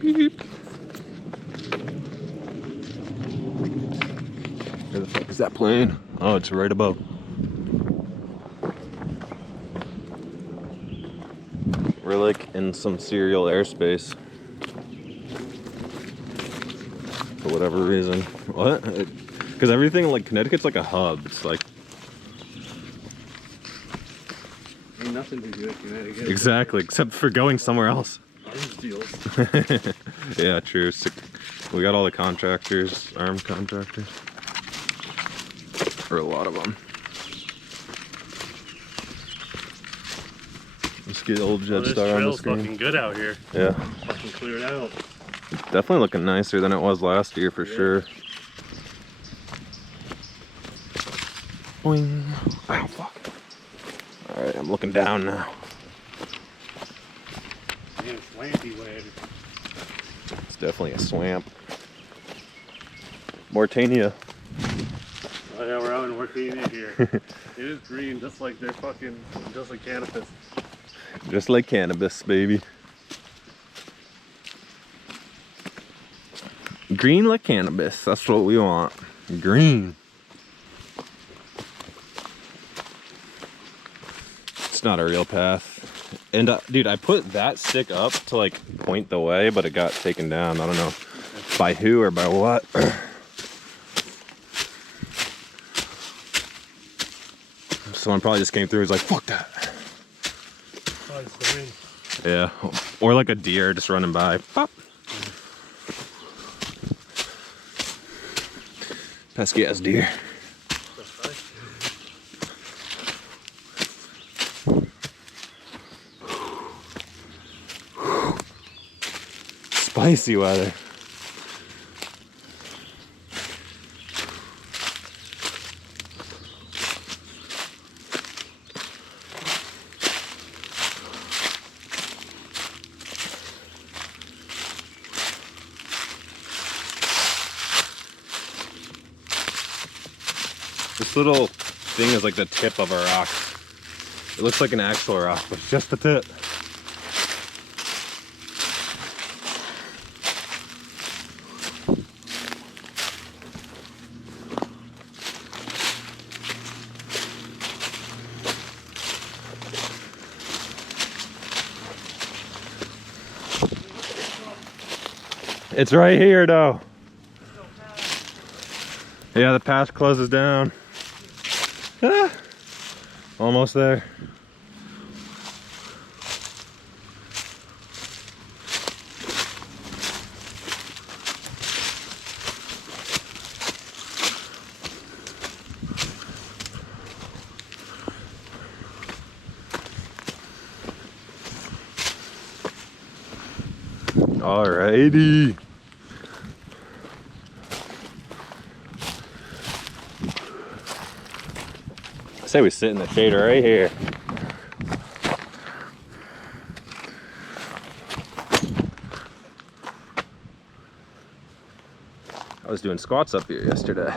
Beep. Where the fuck is that plane? Oh, it's right above. We're like in some serial airspace. For whatever reason. What? Because everything, like, Connecticut's like a hub. It's like... Ain't nothing to do with Connecticut. Exactly, except for going somewhere else. Arms deals. Yeah, true. We got all the contractors, armed contractors. Or a lot of them. Let's get old Jet Star on the screen. This trail's fucking good out here. Yeah. Fucking cleared out. Definitely looking nicer than it was last year for sure. Boing. Oh, fuck. Alright, I'm looking down now. Man, it's slanty land. It's definitely a swamp. Mortania. Oh yeah, we're out in Mortania here. It is green, just like they're fucking, just like cannabis. Just like cannabis, baby. Green like cannabis, that's what we want. Green. It's not a real path. And dude, I put that stick up to like point the way, but it got taken down. I don't know by who or by what. Someone probably just came through and was like, fuck that. Oh, it's the wind. Yeah, or like a deer just running by. Pop. Pesky ass deer. Spicy weather. This little thing is like the tip of a rock. It looks like an actual rock, but it's just the tip. It's right here though. Yeah, the path closes down. Ah, almost there. Alrighty. I say we sit in the shade right here. I was doing squats up here yesterday.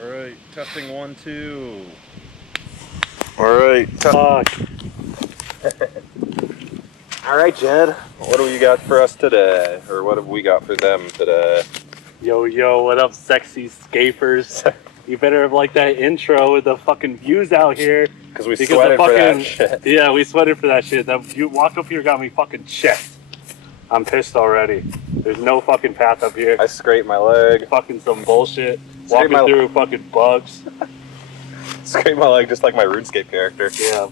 Alright, testing 1, 2. Alright, Alright, Jed, what do you got for us today? Or what have we got for them today? Yo, yo, what up, sexy scapers? You better have liked that intro with the fucking views out here. Because we sweated for that shit. Yeah, we sweated for that shit. That you walk up here got me fucking checked. I'm pissed already. There's no fucking path up here. I scraped my leg. Fucking some bullshit. Walking through fucking bugs. Scraped my leg just like my RuneScape character. Yeah.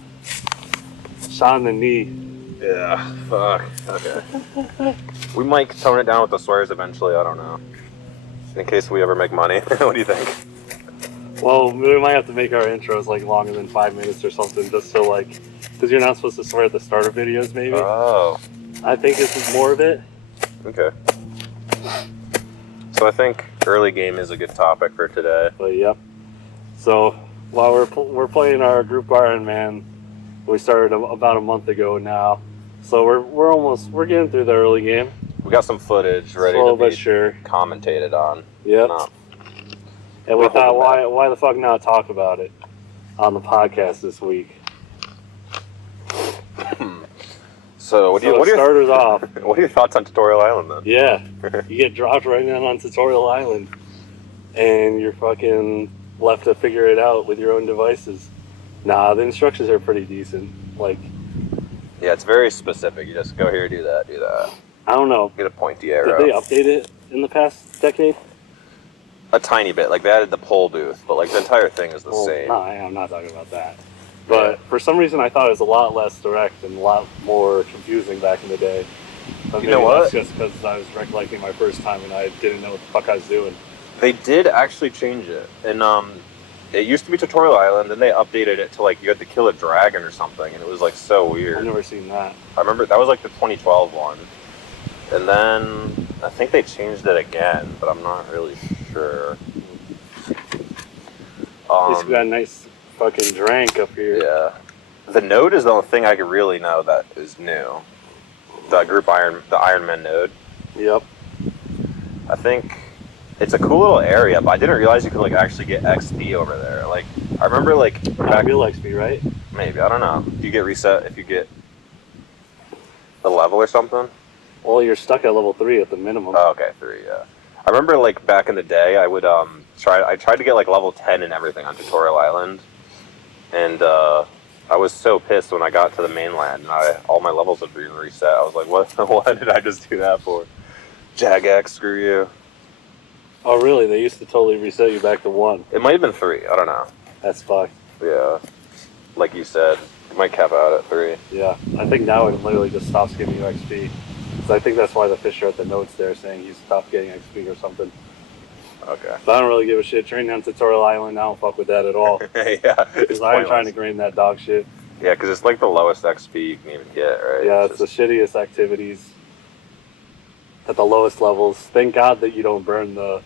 Shot in the knee. Yeah, fuck. Okay. We might tone it down with the swears eventually, I don't know. In case we ever make money. What do you think? Well, we might have to make our intros like longer than 5 minutes or something, just so like, because you're not supposed to swear at the start of videos, maybe. Oh. I think this is more of it. Okay. So I think early game is a good topic for today. But yep. So while we're playing our group Iron Man, we started about a month ago now. So we're getting through the early game. We got some footage ready Slow to but be sure. commentated on. Yep. No. And we thought, why the fuck not talk about it on the podcast this week? So what So are your starters off. what are your thoughts on Tutorial Island then? Yeah, you get dropped right in on Tutorial Island, and you're fucking left to figure it out with your own devices. Nah, the instructions are pretty decent. Like, Yeah, it's very specific. You just go here, do that, do that. I don't know. Get a pointy Did arrow. they update it in the past decade? A tiny bit. Like they added the pole booth, but like the entire thing is the same. No, I'm not talking about that. But for some reason, I thought it was a lot less direct and a lot more confusing back in the day. But You know what? That's just because I was recollecting my first time and I didn't know what the fuck I was doing. They did actually change it, and it used to be Tutorial Island, then they updated it to like you had to kill a dragon or something, and it was like so weird. I've never seen that. I remember that was like the 2012 one, and then I think they changed it again, but I'm not really sure. At least we got a nice fucking drank up here. Yeah, the node is the only thing I could really know that is new. The Iron Man node. Yep. I think it's a cool little area, but I didn't realize you could like actually get XP over there. Like I remember like Not real XP, right? maybe I don't know. Do you get reset if you get a level or something? Well, you're stuck at level 3 at the minimum. Oh, okay, 3, yeah. I remember like back in the day, I would I tried to get like level 10 and everything on Tutorial Island, and I was so pissed when I got to the mainland and all my levels had been reset. I was like, what did I just do that for? Jagex, screw you. Oh, really? They used to totally reset you back to 1. It might have been 3, I don't know. That's fucked. Yeah, like you said, it might cap out at 3. Yeah, I think now it literally just stops giving you XP. So I think that's why the fish are at the notes there saying he's stopped getting XP or something. Okay. But I don't really give a shit. Training on Tutorial Island, I don't fuck with that at all. Yeah, Because I ain't trying to grind that dog shit. Yeah, because it's like the lowest XP you can even get, right? Yeah, it's the shittiest activities at the lowest levels. Thank God that you don't burn the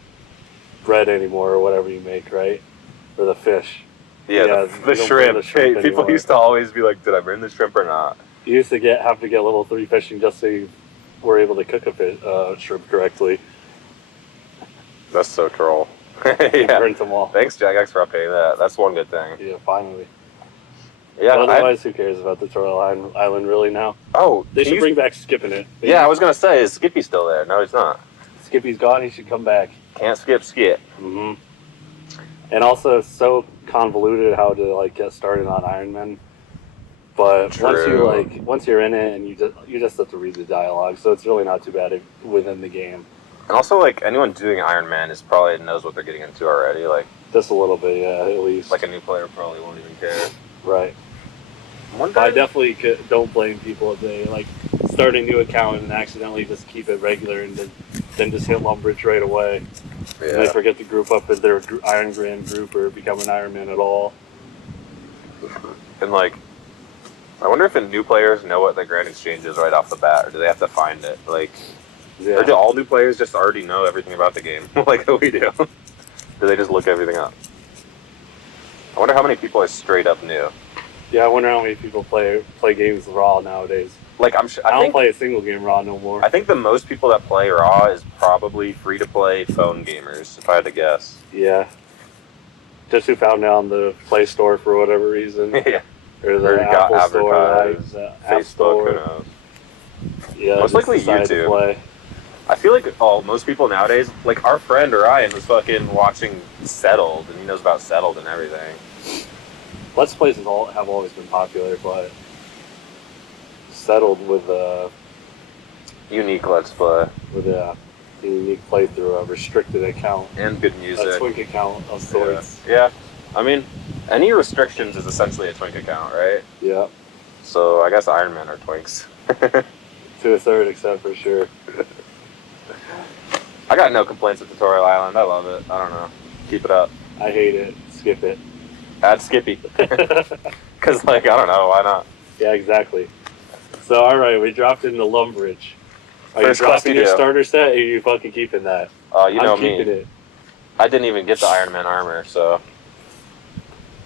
bread anymore or whatever you make, right? Or the fish. Yeah, you the don't burn shrimp. the shrimp Hey, people anymore. used to always be like, did I burn the shrimp or not? You used to have to get level 3 fishing just so you were able to cook a shrimp correctly. That's so troll. You Yeah. burnt them all. Thanks, Jagex, for updating that. That's one good thing. Yeah, finally. Yeah. But otherwise, who cares about Tutorial Island really now? Oh, They should bring back skipping it. Yeah, I was gonna say, is Skippy still there? No, he's not. Skippy's gone. He should come back. Can't skip skip. Mm-hmm. And also, it's so convoluted how to like get started on Iron Man. But True. once you're in it, and you just have to read the dialogue, so it's really not too bad within the game. And also, like anyone doing Iron Man is probably knows what they're getting into already. Like Just a little bit, yeah, at least. a new player probably won't even care. Right. One I guy, definitely don't blame people if they like start a new account and accidentally just keep it regular and then just hit Lumbridge right away. And they forget to group up with their Iron Grand group or become an Iron Man at all. And like, I wonder if the new players know what the Grand Exchange is right off the bat, or do they have to find it? Like, Yeah. or do all new players just already know everything about the game, like we do? Do they just look everything up? I wonder how many people are straight up new. Yeah, I wonder how many people play games raw nowadays. Like I don't think play a single game raw no more. I think the most people that play Raw is probably free to play phone gamers, if I had to guess. Yeah. Just who found it on the Play Store for whatever reason. Yeah. Or the Or got Apple Store, advertised, the App Facebook, Store. who knows? Yeah, Most just likely decided to YouTube. play. I feel like most people nowadays, like our friend Ryan was fucking watching Settled, and he knows about Settled and everything. Let's Plays have always been popular, but Settled with Unique Let's Play. a unique playthrough, a restricted account, And good a music. twink account of sorts. Yeah. I mean, any restrictions is essentially a twink account, right? Yeah, So I guess Iron Man are twinks. to a third extent for sure. I got no complaints with Tutorial Island. I love it. I don't know. Keep it up. I hate it. Skip it. Add Skippy. Because, like, I don't know. Why not? Yeah, exactly. So, all right, we dropped into Lumbridge. Are you First class dropping your studio. starter set, or are you fucking keeping that? You know I'm keeping me. it. I didn't even get the Iron Man armor, so.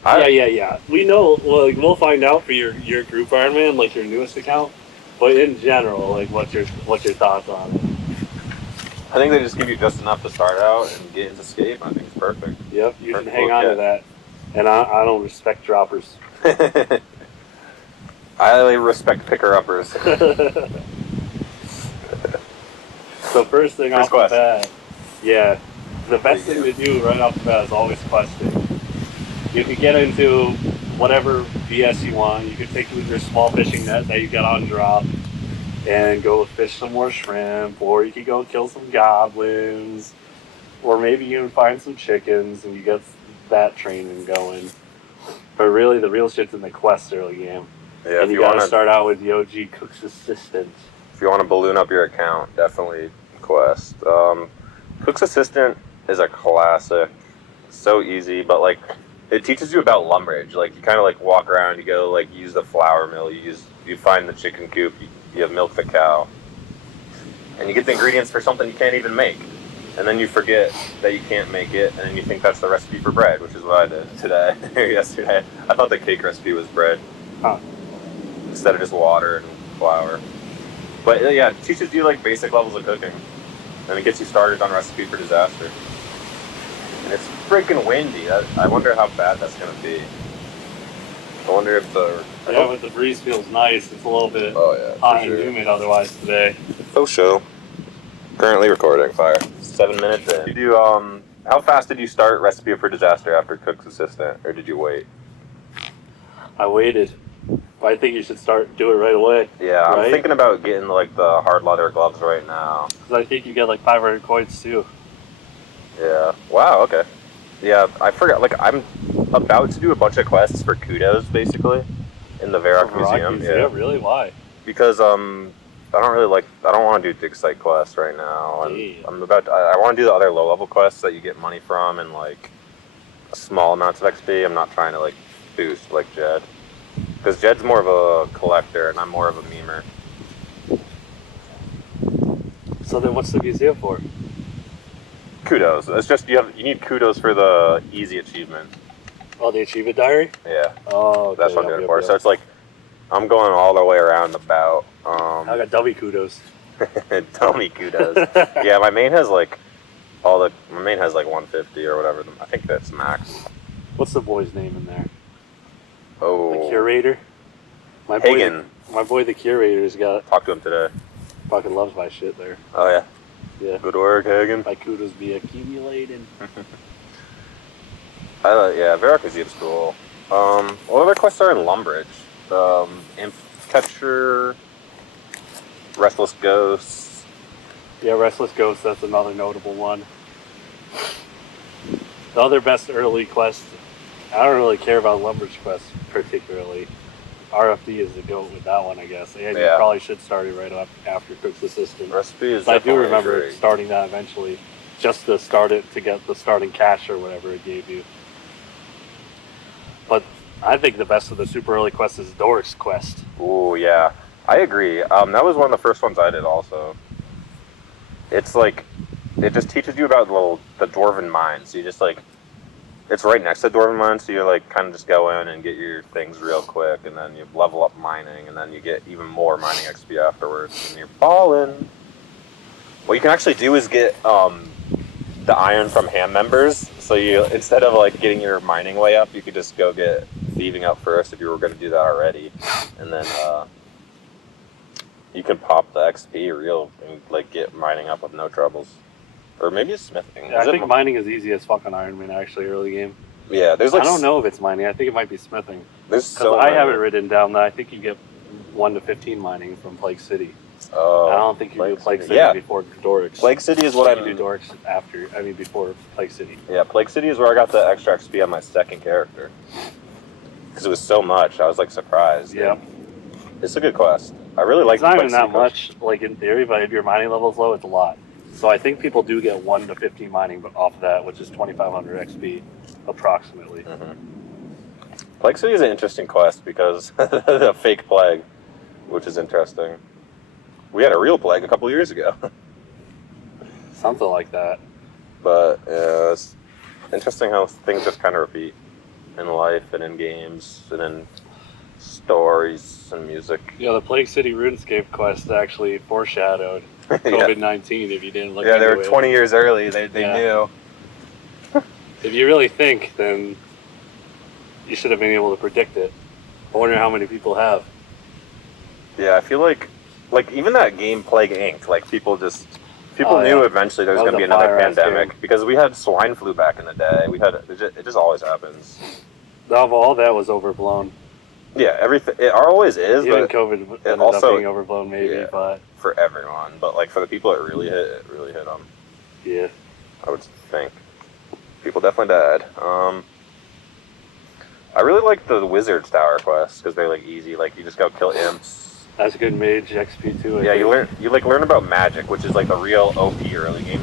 Yeah. We know. Well, like, we'll find out for your group Iron Man, like your newest account. But in general, like, what's your thoughts on it? I think they just give you just enough to start out and get into Escape. I think it's perfect. Yep, you should Perfect hang on to look, that. And I don't respect droppers. I respect picker-uppers. So first thing First off the quest. bat, yeah, the best What do thing you to do right off the bat is always questing. You can get into whatever BS you want. You can take your small fishing net that you got on drop and go fish some more shrimp, or you could go kill some goblins, or maybe even find some chickens and you get that training going. But really, the real shit's in the quest early game. Yeah, And you gotta start out with the OG Cook's Assistant. If you want to balloon up your account, definitely Quest. Cook's Assistant is a classic. So easy, but like it teaches you about lumberage. Like you kind of like walk around, you go like use the flour mill, you find the chicken coop, you milk the cow, and you get the ingredients for something you can't even make. And then you forget that you can't make it, and then you think that's the recipe for bread, which is what I did today, yesterday. I thought the cake recipe was bread. Huh. Instead of just water and flour. But yeah, it teaches you like basic levels of cooking. And it gets you started on Recipe for Disaster. And it's freaking windy. I wonder how bad that's going to be. I wonder if the... Yeah, but the breeze feels nice. It's a little bit hot and humid otherwise today. Oh, show. Currently recording. Fire. 7 minutes in. Did you, how fast did you start Recipe for Disaster after Cook's Assistant? Or did you wait? I waited. But I think you should do it right away. Yeah, right? I'm thinking about getting like the hard leather gloves right now. Because I think you get like 500 coins too. Yeah. Wow, okay. Yeah, I forgot. Like, I'm about to do a bunch of quests for kudos, basically, in the Varrock Museum. Yeah, really? Why? Because I don't want to do dig site quests right now. And I want to do the other low level quests that you get money from and like small amounts of XP. I'm not trying to like boost like Jed. Because Jed's more of a collector and I'm more of a memer. So then what's the museum for? Kudos. It's just you need kudos for the easy achievement. Oh, the achievement diary? Yeah. Oh, okay. That's what I'm doing for. So it's like I'm going all the way around about. I got dummy kudos. Dummy kudos. Yeah, my main has like my main has like 150 or whatever. I think that's max. What's the boy's name in there? Oh. The curator. Hagen. My boy, the curator's got. Talked to him today. Fucking loves my shit there. Oh yeah. Yeah. Good work, Hagen. My kudos be accumulating. Yeah, Varrock Museum's cool. What other quests are in Lumbridge? Imp Catcher, Restless Ghosts. Yeah, Restless Ghosts, that's another notable one. The other best early quest, I don't really care about Lumbridge quests particularly. RFD is the GOAT with that one, I guess. And you probably should start it right up after Cook's Assistant. Recipe is I do remember starting that eventually, just to start it to get the starting cash or whatever it gave you. But I think the best of the super early quests is Doric's quest. Oh yeah, I agree. That was one of the first ones I did also. It's like, it just teaches you about the Dwarven mines. You just like, it's right next to Dwarven mines, so you like kind of just go in and get your things real quick, and then you level up mining, and then you get even more mining XP afterwards, and you're balling. What you can actually do is get the iron from ham members. So you, instead of like getting your mining way up, you could just go get thieving up first if you were going to do that already, and then you can pop the XP real and like get mining up with no troubles. Or maybe it's smithing. Yeah, I think mining is easy as fucking Iron Man actually early game. Yeah, there's like I don't know if it's mining. I think it might be smithing. There's so I have it written down that I think you get 1 to 15 mining from Plague City. Oh, I don't think you do Plague City before Doric's. Plague City is what I do Doric's before Plague City. Yeah, Plague City is where I got the extra XP on my second character. Because it was so much, I was like surprised. Yeah. It's a good quest. I really like it. It's not even that much, like in theory, but if your mining level's low, it's a lot. So I think people do get 1 to 15 mining off of that, which is 2,500 XP, approximately. Mm-hmm. Plague City is an interesting quest because the fake plague, which is interesting. We had a real plague a couple years ago. Something like that. But yeah, it's interesting how things just kind of repeat in life and in games and in stories and music. Yeah, the Plague City RuneScape quest actually foreshadowed COVID-19 if you didn't look into it. Yeah, they were 20 years early. They knew. If you really think, then you should have been able to predict it. I wonder how many people have. Yeah, I feel like even that game Plague Inc. Like people knew eventually there was going to be another pandemic because we had swine flu back in the day. It just always happens. All that was overblown. Yeah, everything it always is. Even but COVID it ended also up being overblown, maybe. But for everyone, but like for the people it really hit them. Yeah, I would think people definitely died. I really like the Wizard's Tower quests because they're like easy. Like you just go kill imps. That's a good mage XP too. Yeah, you learn about magic, which is like the real OP early game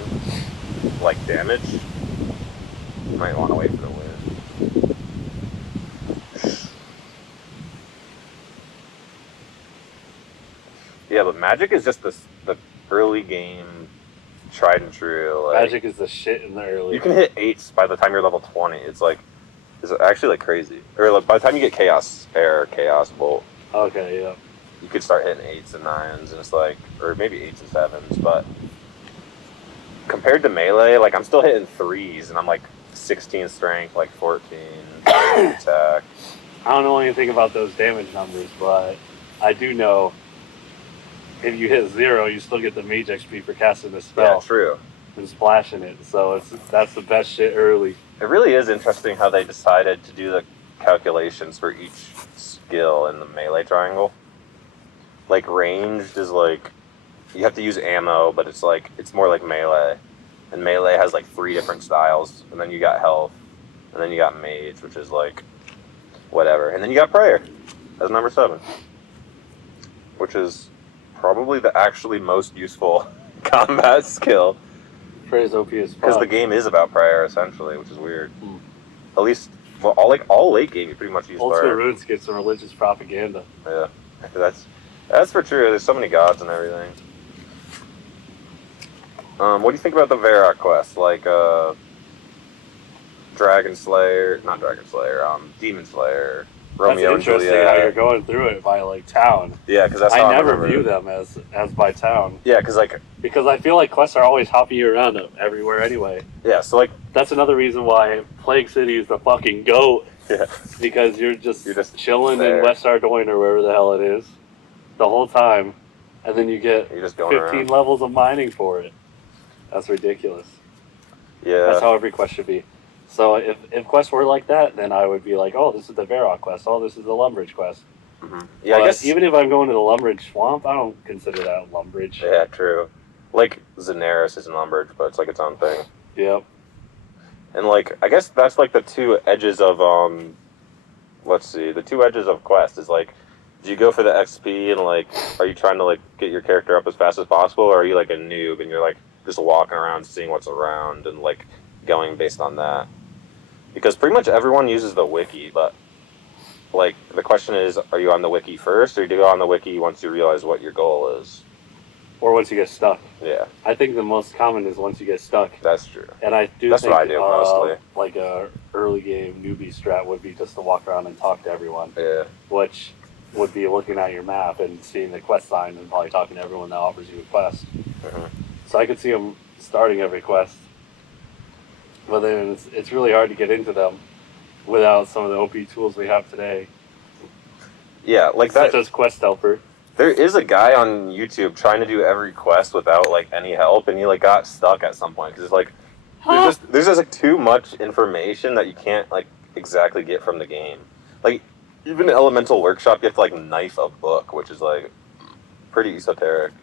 like damage. You might want to wait for the wind. Yeah, but magic is just the early game tried and true. Like, magic is the shit in the early. You can hit 8s by the time you're level 20. It's actually like crazy. Or like, by the time you get Chaos Bolt. Okay, yeah. You could start hitting 8s and 9s, and it's like, or maybe 8s and 7s, but compared to melee, like I'm still hitting 3s, and I'm like 16 strength, like 14 attack. I don't know anything about those damage numbers, but I do know if you hit 0, you still get the mage XP for casting the spell. Yeah, true. And splashing it, so that's the best shit early. It really is interesting how they decided to do the calculations for each skill in the melee triangle. Like ranged is like you have to use ammo, but it's more like melee, and melee has like 3 different styles, and then you got health, and then you got mage, which is like whatever, and then you got prayer as number 7, which is probably the actually most useful combat skill. Prayer is OP as fuck. Because the game is about prayer essentially, which is weird. At least, well, all late game you pretty much use Old prayer. School Runescape, some religious propaganda. Yeah, that's for true. There's so many gods and everything. What do you think about the Varrock quest? Like, Demon Slayer, Romeo and That's interesting Juliet. how you're going through it by like town. Yeah, because that's how I never view them as by town. Yeah, because I feel like quests are always hopping you around everywhere anyway. Yeah, so like that's another reason why Plague City is the fucking goat. Yeah. Because you're just chilling there. in West Ardoin or wherever the hell it is the whole time, and then you get 15 around. levels of mining for it. That's ridiculous. Yeah. That's how every quest should be. So if quests were like that, then I would be like, oh, this is the Varrock quest. Oh, this is the Lumbridge quest. Mm-hmm. Yeah, but I guess even if I'm going to the Lumbridge swamp, I don't consider that Lumbridge. Yeah, true. Like Zenaris is an Lumbridge, but it's like its own thing. Yep. And like, I guess that's like the two edges of the two edges of quest is like, do you go for the XP and like, are you trying to like get your character up as fast as possible, or are you like a noob and you're like just walking around seeing what's around and like going based on that? Because pretty much everyone uses the wiki, but like the question is, are you on the wiki first, or do you go on the wiki once you realize what your goal is? Or once you get stuck. Yeah. I think the most common is once you get stuck. That's true. And I do That's think what I do mostly. like a early game newbie strat would be just to walk around and talk to everyone. Yeah. Which would be looking at your map and seeing the quest sign and probably talking to everyone that offers you a quest. Mm-hmm. So I could see them starting every quest. But then it's really hard to get into them without some of the OP tools we have today. Yeah, like that. Such as Quest Helper. There is a guy on YouTube trying to do every quest without like any help, and he like got stuck at some point because it's like there's just like too much information that you can't like exactly get from the game. Like even in Elemental Workshop, you have to like knife a book, which is like pretty esoteric.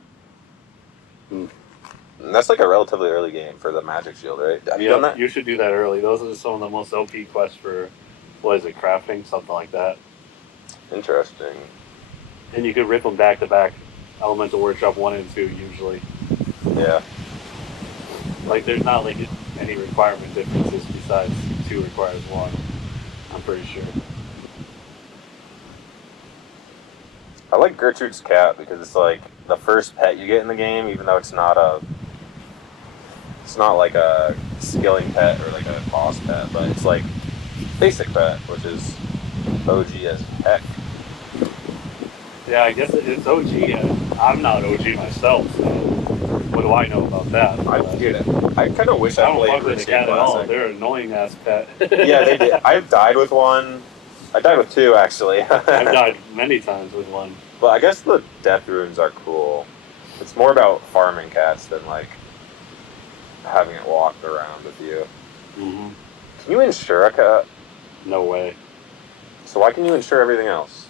And that's like a relatively early game for the Magic Shield, right? Have you done that? You should do that early. Those are some of the most OP quests for, what is it, crafting? Something like that. Interesting. And you could rip them back to back. Elemental Workshop 1 and 2 usually. Yeah. Like there's not like any requirement differences besides 2 requires 1. I'm pretty sure. I like Gertrude's cat because it's like the first pet you get in the game, even though it's not like a skilling pet or like a boss pet, but it's like basic pet, which is OG as heck. Yeah, I guess it's OG. I'm not OG myself, so what do I know about that? I kind of wish I played don't fuck with the cat at all. They're an annoying ass pet. Yeah, they did. I've died with one. I died with 2 actually. I've died many times with one. But I guess the death runes are cool. It's more about farming cats than like having it walk around with you. Mm-hmm. Can you insure a cat? No way. So why can you insure everything else?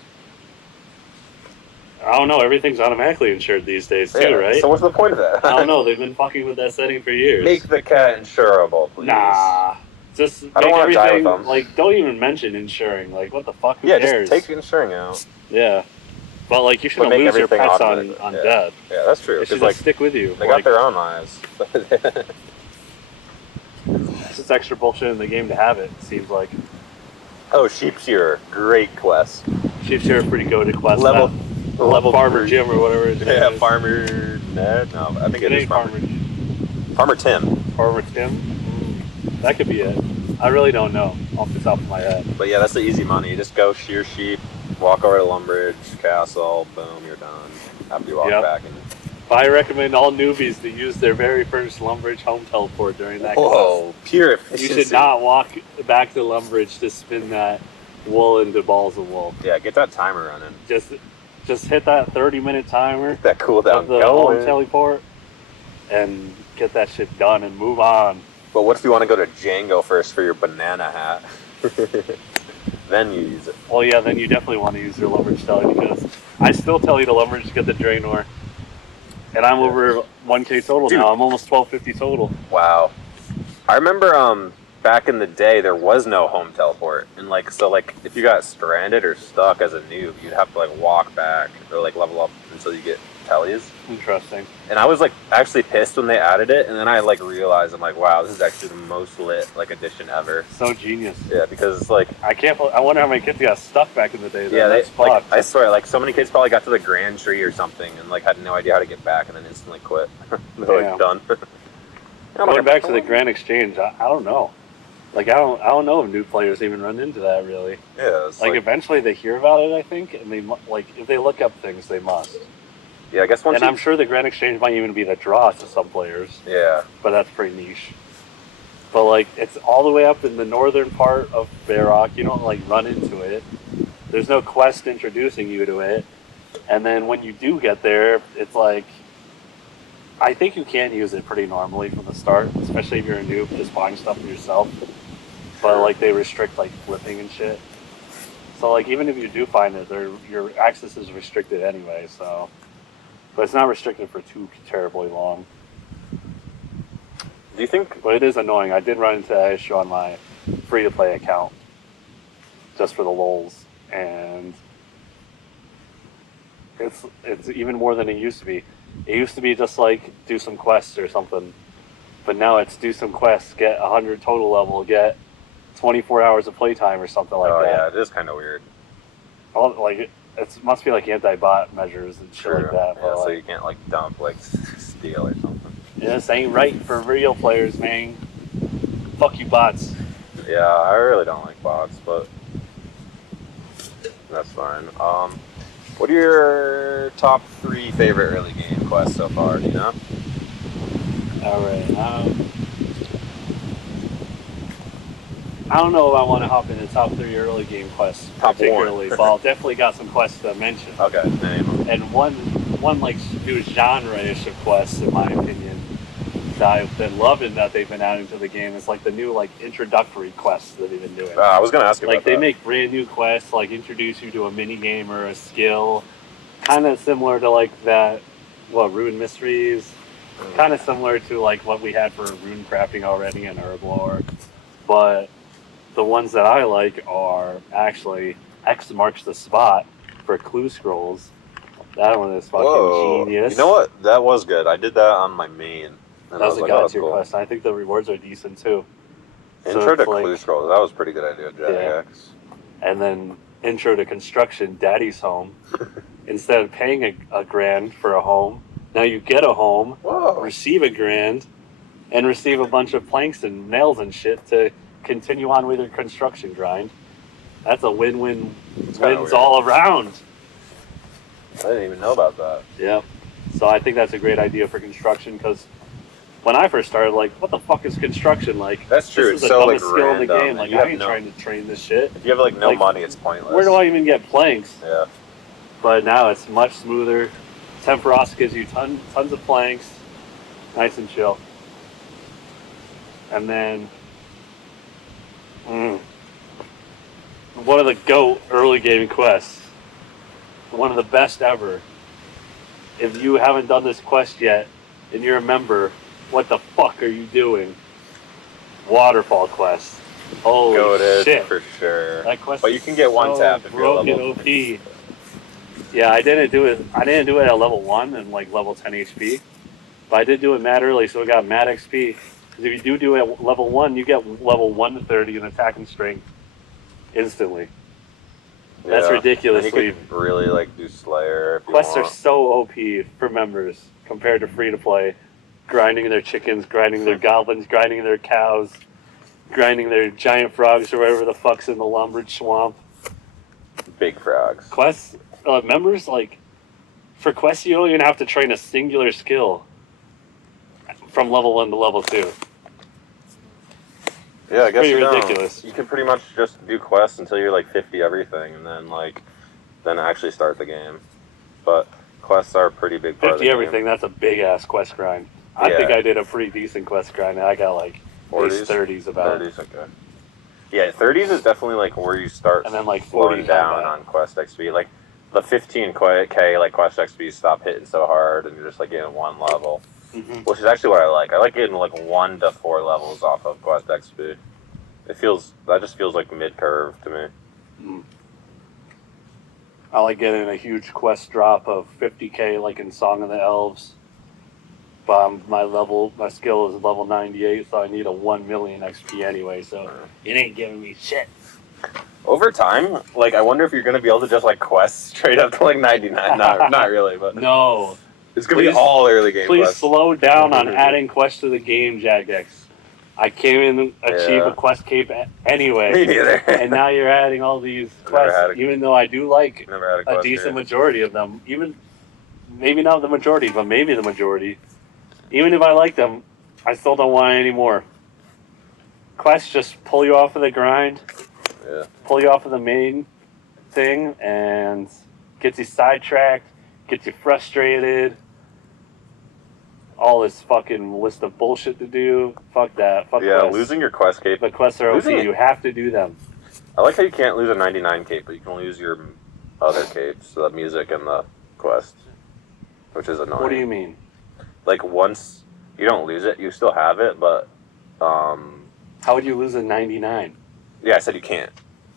I don't know. Everything's automatically insured these days too, right? So what's the point of that? I don't know. They've been fucking with that setting for years. Make the cat insurable, please. Nah. Just I don't make want to die with everything them. like. Don't even mention insuring. Like, what the fuck? Who Yeah, cares? just take insuring out. Yeah. But like, you shouldn't make lose your everything pets automatic. on Yeah. death. Yeah, that's true. They should Like, just stick with you. They got their own lives. It's just extra bullshit in the game to have it. Seems like. Oh, Sheep Shearer, great quest. Sheep Shearer pretty goated quest. Level Farmer 3. Jim or whatever his name Yeah, is. Farmer Ned. No, I think It it is ain't Farmer Tim. Farmer Tim. That could be it. I really don't know off the top of my head. But yeah, that's the easy money. You just go shear sheep, walk over to Lumbridge Castle, boom, you're done. After you walk back. I recommend all newbies to use their very first Lumbridge home teleport during that Whoa, quest. pure efficiency. You should not walk back to Lumbridge to spin that wool into balls of wool. Yeah, get that timer running. Just hit that 30-minute timer. Get that cooldown of the home teleport and get that shit done and move on. But what if you want to go to Django first for your banana hat? Then you use it. Well, yeah, then you definitely want to use your Lumbridge telly because I still tell you to Lumbridge to get the Draenor. And I'm over 1K total now. I'm almost 1250 total. Wow. I remember back in the day there was no home teleport. And so if you got stranded or stuck as a noob, you'd have to like walk back or like level up until you get tellies. Interesting. And I was like actually pissed when they added it, and then I like realized I'm like, wow, this is actually the most lit like addition ever. So genius. Yeah, because like I wonder how many kids got stuck back in the day. Yeah, I swear, like so many kids probably got to the Grand Tree or something and like had no idea how to get back, and then instantly quit. They're like done. Going back to the Grand Exchange, I don't know. Like I don't know if new players even run into that really. Yeah. It's like eventually they hear about it, I think, and they like if they look up things, they must. Yeah, I guess once. And I'm sure the Grand Exchange might even be the draw to some players. Yeah. But that's pretty niche. But like it's all the way up in the northern part of Bayrock. You don't like run into it. There's no quest introducing you to it. And then when you do get there, it's like I think you can use it pretty normally from the start, especially if you're a noob just buying stuff for yourself. But like they restrict like flipping and shit. So like even if you do find it, your access is restricted anyway. So, but it's not restricted for too terribly long. Do you think? But it is annoying. I did run into that issue on my free-to-play account, just for the lulz, and it's even more than it used to be. It used to be just like do some quests or something, but now it's do some quests, get 100 total level, get 24 hours of playtime or something like that. Oh yeah, it is kind of weird. Like it must be like anti-bot measures and shit like that. Yeah, so you can't like dump like steal or something. Yeah, this ain't right for real players, man. Fuck you, bots. Yeah, I really don't like bots, but that's fine. What are your top 3 favorite early game quests so far? Do you know? All right. I don't know if I want to hop into top 3 early game quests particularly, but I'll definitely got some quests to mention. Okay, name them. And one like new genre-ish of quests, in my opinion, that I've been loving that they've been adding to the game. It's like the new like introductory quests that they've been doing. I was gonna ask you about they that. make brand new quests, like introduce you to a mini game or a skill, kind of similar to like that, Rune Mysteries, kind of similar to like what we had for rune crafting already in Herblore, but the ones that I like are actually X marks the spot for clue scrolls. That one is fucking genius. You know what? That was good. I did that on my main. That was a god tier quest. I think the rewards are decent too. Intro to clue scrolls. That was a pretty good idea, Jax. And then intro to construction, Daddy's home. Instead of paying a grand for a home, now you get a home, receive a grand, and receive a bunch of planks and nails and shit to continue on with your construction grind. That's a win-win, wins all around. I didn't even know about that. Yep. So I think that's a great idea for construction because when I first started, like, what the fuck is construction like? That's true. This is the dumbest skill in the game. Like, I ain't trying to train this shit. If you have like no money, it's pointless. Where do I even get planks? Yeah. But now it's much smoother. Tempoross gives you tons of planks, nice and chill. And then one of the GOAT early game quests, one of the best ever. If you haven't done this quest yet and you're a member, what the fuck are you doing? Waterfall quest. Holy Goated shit. for sure. That quest But you can get one tap if you're broken level. OP. Yeah, I didn't do it at level 1 and like level 10 HP. But I did do it mad early, so it got mad XP. Because if you do it at level 1, you get level 1 to 30 in attack and strength instantly. That's Yeah. ridiculously. And you could really like do Slayer if you Quests want. are so OP for members compared to free to play. Grinding their chickens, grinding their goblins, grinding their cows, grinding their giant frogs or whatever the fuck's in the Lumbridge swamp. Big frogs. Quests, members, like, for quests you don't even have to train a singular skill from level 1 to level 2. Yeah, I guess pretty you don't. ridiculous. You can pretty much just do quests until you're like 50 everything, and then actually start the game. But quests are a pretty big part of the 50 game. everything, that's a big ass quest grind. I think I did a pretty decent quest grind, and I got like 40s? 30s about. 30s, okay. Yeah, 30s is definitely like where you start And then like slowing 40s down on quest XP. Like the 15K like quest XP stop hitting so hard, and you're just like getting one level. Mm-hmm. Which is actually what I like. I like getting like 1 to 4 levels off of quest XP. That just feels like mid curve to me. Mm. I like getting a huge quest drop of 50K like in Song of the Elves. But my skill is level 98, so I need a 1 million XP anyway, so it ain't giving me shit. Over time, like I wonder if you're gonna be able to just like quest straight up to like 99. Not really, but No. it's gonna be all early game Please quests. slow down on adding quests to the game, Jagex. I came in and achieve a quest cape anyway. Me neither. And now you're adding all these quests, even though I do like Never had a decent majority of them. Even maybe not the majority, but maybe the majority. Even if I like them, I still don't want any more. Quests just pull you off of the grind, pull you off of the main thing, and gets you sidetracked, gets you frustrated. All this fucking list of bullshit to do. Fuck that. Fuck quests. Losing your quest cape. The quests are OP. You have to do them. I like how you can't lose a 99 cape, but you can lose your other capes, the music and the quest, which is annoying. What do you mean? Like once you don't lose it, you still have it, but how would you lose a 99? Yeah, I said you can't.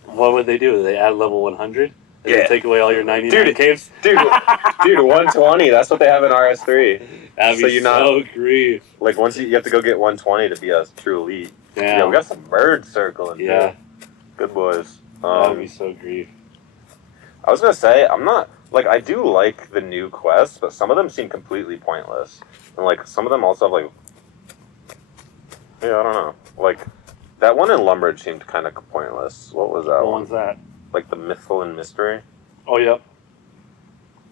What would they do? They add level 100? They take away all your 99 capes? Dude, 120. That's what they have in RS3. That'd be so grief. Like once you have to go get 120 to be a true elite. Yeah, we got some birds circling. Yeah, dude. Good boys. That'd be so grief. I was gonna say I'm not like I do like the new quests, but some of them seem completely pointless, and like some of them also have like I don't know, like that one in Lumbridge seemed kind of pointless. What was that What one? one's that? Like the Mythful and Mystery. Oh, yep.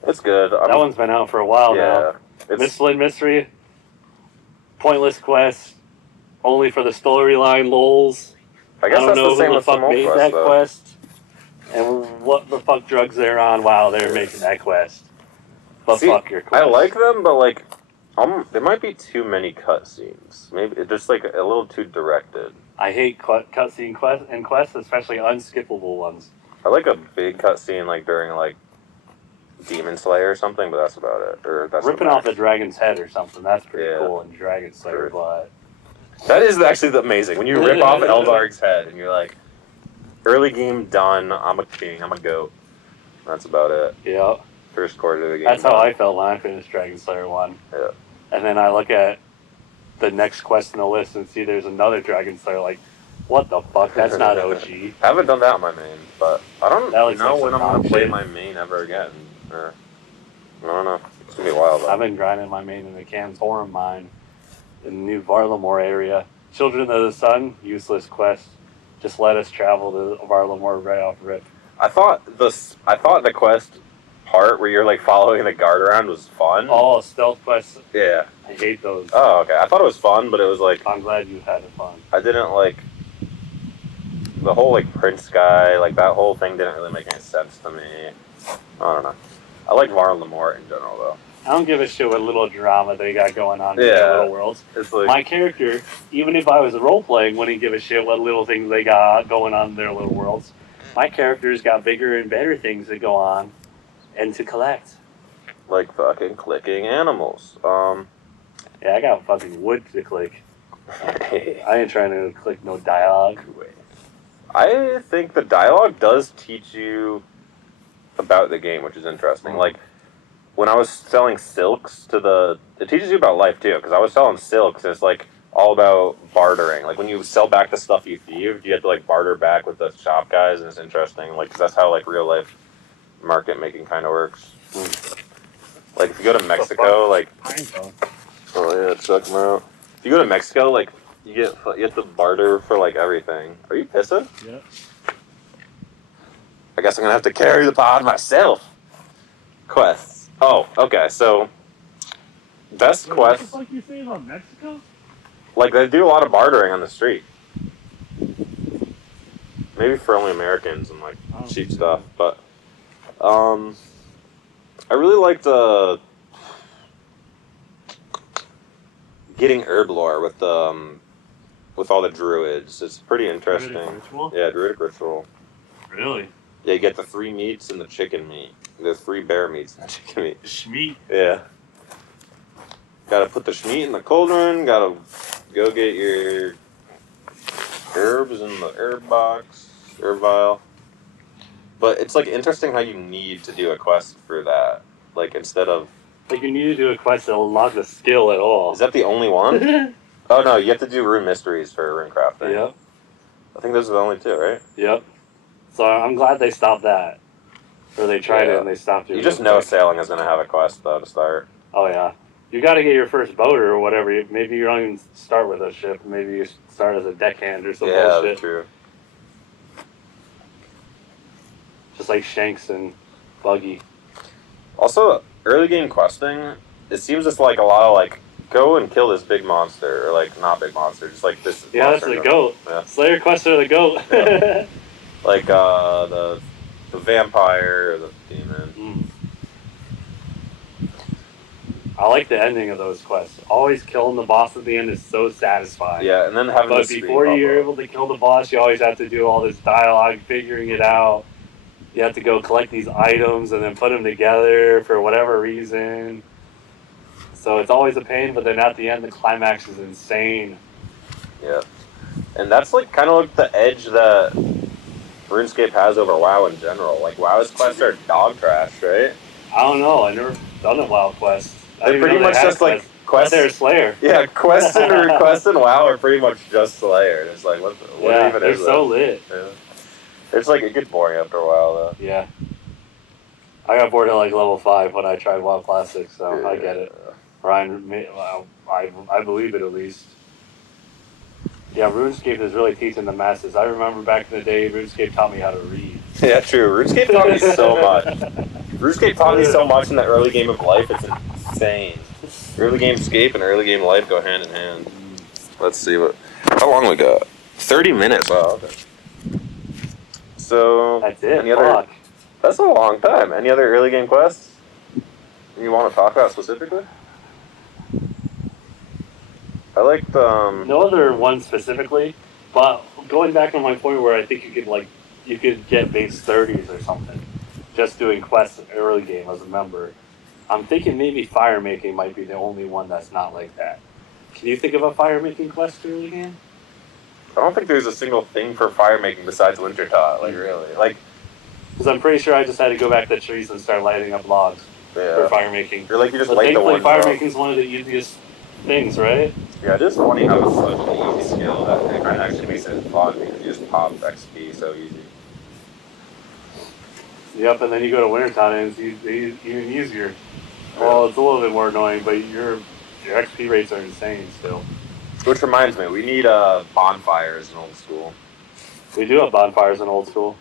It's good. That one's been out for a while now. Mythful and Mystery. Pointless quest. Only for the storyline lols. I guess don't that's know the same who the with some fuck old made quests, that though. quest. And what the fuck drugs they're on while they're making that quest. But See, fuck your quest. I like them, but like, there might be too many cutscenes. Maybe it's just like a little too directed. I hate cutscene quests, especially unskippable ones. I like a big cutscene like during like Demon Slayer or something, but that's about it. Or that's ripping off the dragon's head or something. That's pretty Yeah. cool in Dragon Slayer, but that is actually amazing. When you rip off Eldarg's head and you're like, early game done. I'm a king. I'm a goat. That's about it. yeah, First quarter of the game. that's how done. I felt when I finished Dragon Slayer 1. Yeah. And then I look at the next quest in the list and see there's another Dragon Slayer. Like, what the fuck? That's not OG. I haven't done that on my main, but I don't That looks know like when I'm some gonna dog play shit. my main ever again. Or, I don't know. It's gonna be wild though. I've been grinding my main in the Cantorum mine in the new Varlamore area. Children of the Sun, useless quest. Just let us travel to Varlamore right off rip. I thought the quest part where you're like following the guard around was fun. Oh, stealth quests. Yeah. I hate those. Oh, okay. I thought it was fun, but it was like I'm glad you had it fun. I didn't like the whole like Prince guy, like that whole thing didn't really make any sense to me. I don't know. I like Var and Lamort in general, though. I don't give a shit what little drama they got going on in their little worlds. It's like, my character, even if I was role-playing, wouldn't give a shit what little things they got going on in their little worlds. My character's got bigger and better things that go on and to collect. like fucking clicking animals. Yeah, I got fucking wood to click. I ain't trying to click no dialogue. I think the dialogue does teach you about the game, which is interesting. Like, when I was selling silks it teaches you about life too, because I was selling silks, and it's like all about bartering. Like, when you sell back the stuff you thieved, you have to like barter back with the shop guys, and it's interesting, like, 'cause that's how like real life market making kind of works. Like, if you go to Mexico, like, oh yeah, check them out. If you go to Mexico, like, you have to barter for like everything. Are you pissing? Yeah. I guess I'm gonna have to carry the pod myself. Quests. Oh, okay. So, best quests. What the fuck you saying about Mexico? Like, they do a lot of bartering on the street. Maybe for only Americans and like cheap stuff, but I really liked getting herb lore with all the druids. It's pretty interesting. Druidic ritual? Yeah, druidic ritual. Really? Yeah, you get the 3 meats and the chicken meat. The 3 bear meats and the chicken meat. Schmeat. Yeah. Gotta put the schmeat in the cauldron. Gotta go get your herbs in the herb vial. But it's like interesting how you need to do a quest for that. Like, instead of... Like, you need to do a quest to unlock the skill at all. Is that the only one? Oh no, you have to do rune mysteries for rune crafting. Yep. I think those are the only 2, right? Yep. So I'm glad they stopped that. Or they tried it and they stopped it. You just know sailing is going to have a quest, though, to start. Oh, yeah. You got to get your first boat or whatever. Maybe you don't even start with a ship. Maybe you start as a deckhand or some bullshit. Yeah, true. Just like Shanks and Buggy. Also, early game questing, it seems just like a lot of, like, go and kill this big monster, or, like, not big monster, just like this Yeah, monster. that's the goat. Yeah. Slayer quest or the goat. Yeah. Like, the vampire or the demon. I like the ending of those quests. Always killing the boss at the end is so satisfying. Yeah, and then having But before you're able to kill the boss, you always have to do all this dialogue, figuring it out. You have to go collect these items and then put them together for whatever reason. So it's always a pain, but then at the end, the climax is insane. Yeah. And that's, like, kind of like the edge that RuneScape has over WoW in general. Like, WoW's quests are dog trash, right? I don't know. I've never done a WoW quest. They're pretty much just like quests. They're Slayer. Yeah, quests and WoW are pretty much just Slayer. It's like, what even they're is that? so lit. Yeah. It's like, it gets boring after a while, though. Yeah. I got bored at like level 5 when I tried WoW Classic, so Yeah. I get it. Ryan, I believe it at least. Yeah, RuneScape is really teaching the masses. I remember back in the day, RuneScape taught me how to read. Yeah, true. RuneScape taught me so much. RuneScape taught me so much in the early game of life, it's insane. Early game scape and early game life go hand in hand. Let's see how long we got? 30 minutes. Wow, okay. So, That's it. That's a long time. Any other early game quests you want to talk about specifically? I liked, No other one specifically, but going back on my point where I think you could get base 30s or something, just doing quests early game as a member. I'm thinking maybe fire making might be the only one that's not like that. Can you think of a fire making quest early game? I don't think there's a single thing for fire making besides Wintertot, like, really. Like, because I'm pretty sure I just had to go back to the trees and start lighting up logs for fire making. You're like, you just but light the one. Fire making is one of the easiest things, right? Yeah, it is funny how it's such an easy skill that it kind of actually makes it fun because you just pop XP so easy. Yep, and then you go to Wintertime and it's even easier. Well, it's a little bit more annoying, but your XP rates are insane still. Which reminds me, we need bonfires in old school. We do have bonfires in old school.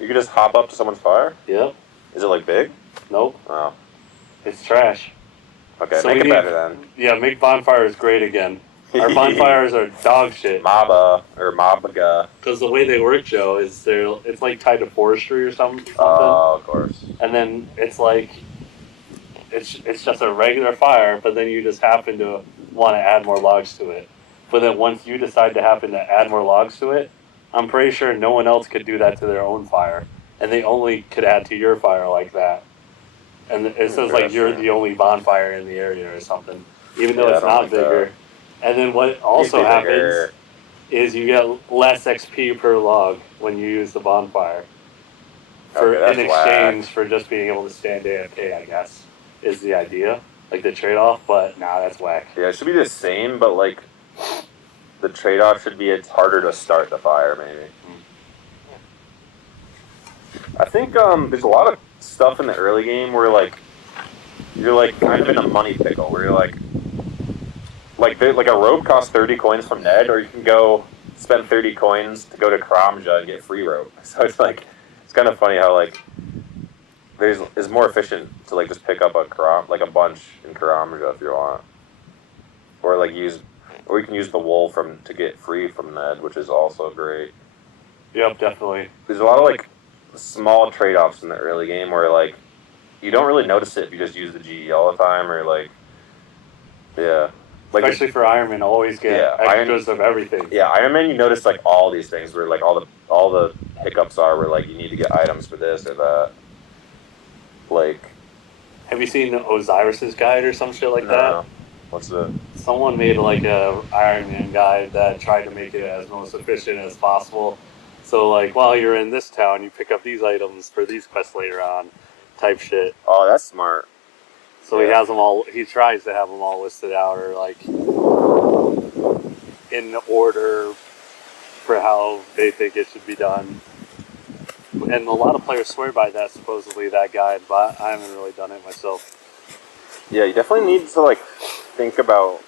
You could just hop up to someone's fire? Yep. Is it like big? Nope. Oh. It's trash. Okay, so make it better then. Yeah, make bonfires great again. Our bonfires are dog shit. Maba or Mabaga. Because the way they work, Joe, is it's like tied to forestry or something. Oh, of course. And then it's like it's just a regular fire, but then you just happen to want to add more logs to it. But then once you decide to happen to add more logs to it, I'm pretty sure no one else could do that to their own fire, and they only could add to your fire like that. And it says like you're the only bonfire in the area or something, even though it's not bigger. And then what also happens is you get less XP per log when you use the bonfire. In exchange for just being able to stand AFK, I guess, is the idea. Like the trade-off, but nah, that's whack. Yeah, it should be the same, but like the trade-off should be it's harder to start the fire, maybe. I think there's a lot of stuff in the early game where like you're like kind of in a money pickle where you're like a rope costs 30 coins from Ned, or you can go spend 30 coins to go to Karamja and get free rope. So it's like it's kind of funny how like it's more efficient to like just pick up a bunch in Karamja if you want, or like you can use the wool to get free from Ned, which is also great. Yep, definitely. There's a lot of like small trade-offs in the early game where like you don't really notice it if you just use the GE all the time, or like like especially for Ironman, always get extras of everything. Yeah, Ironman, you notice like all these things where like all the hiccups are where like you need to get items for this or that. Like, have you seen Osiris's guide or some shit like that? What's the? Someone made like a Ironman guide that tried to make it as most efficient as possible. So like while you're in this town, you pick up these items for these quests later on, type shit. Oh, that's smart. So he has them all. He tries to have them all listed out or like in order for how they think it should be done. And a lot of players swear by that, supposedly, that guide, but I haven't really done it myself. Yeah, you definitely need to like think about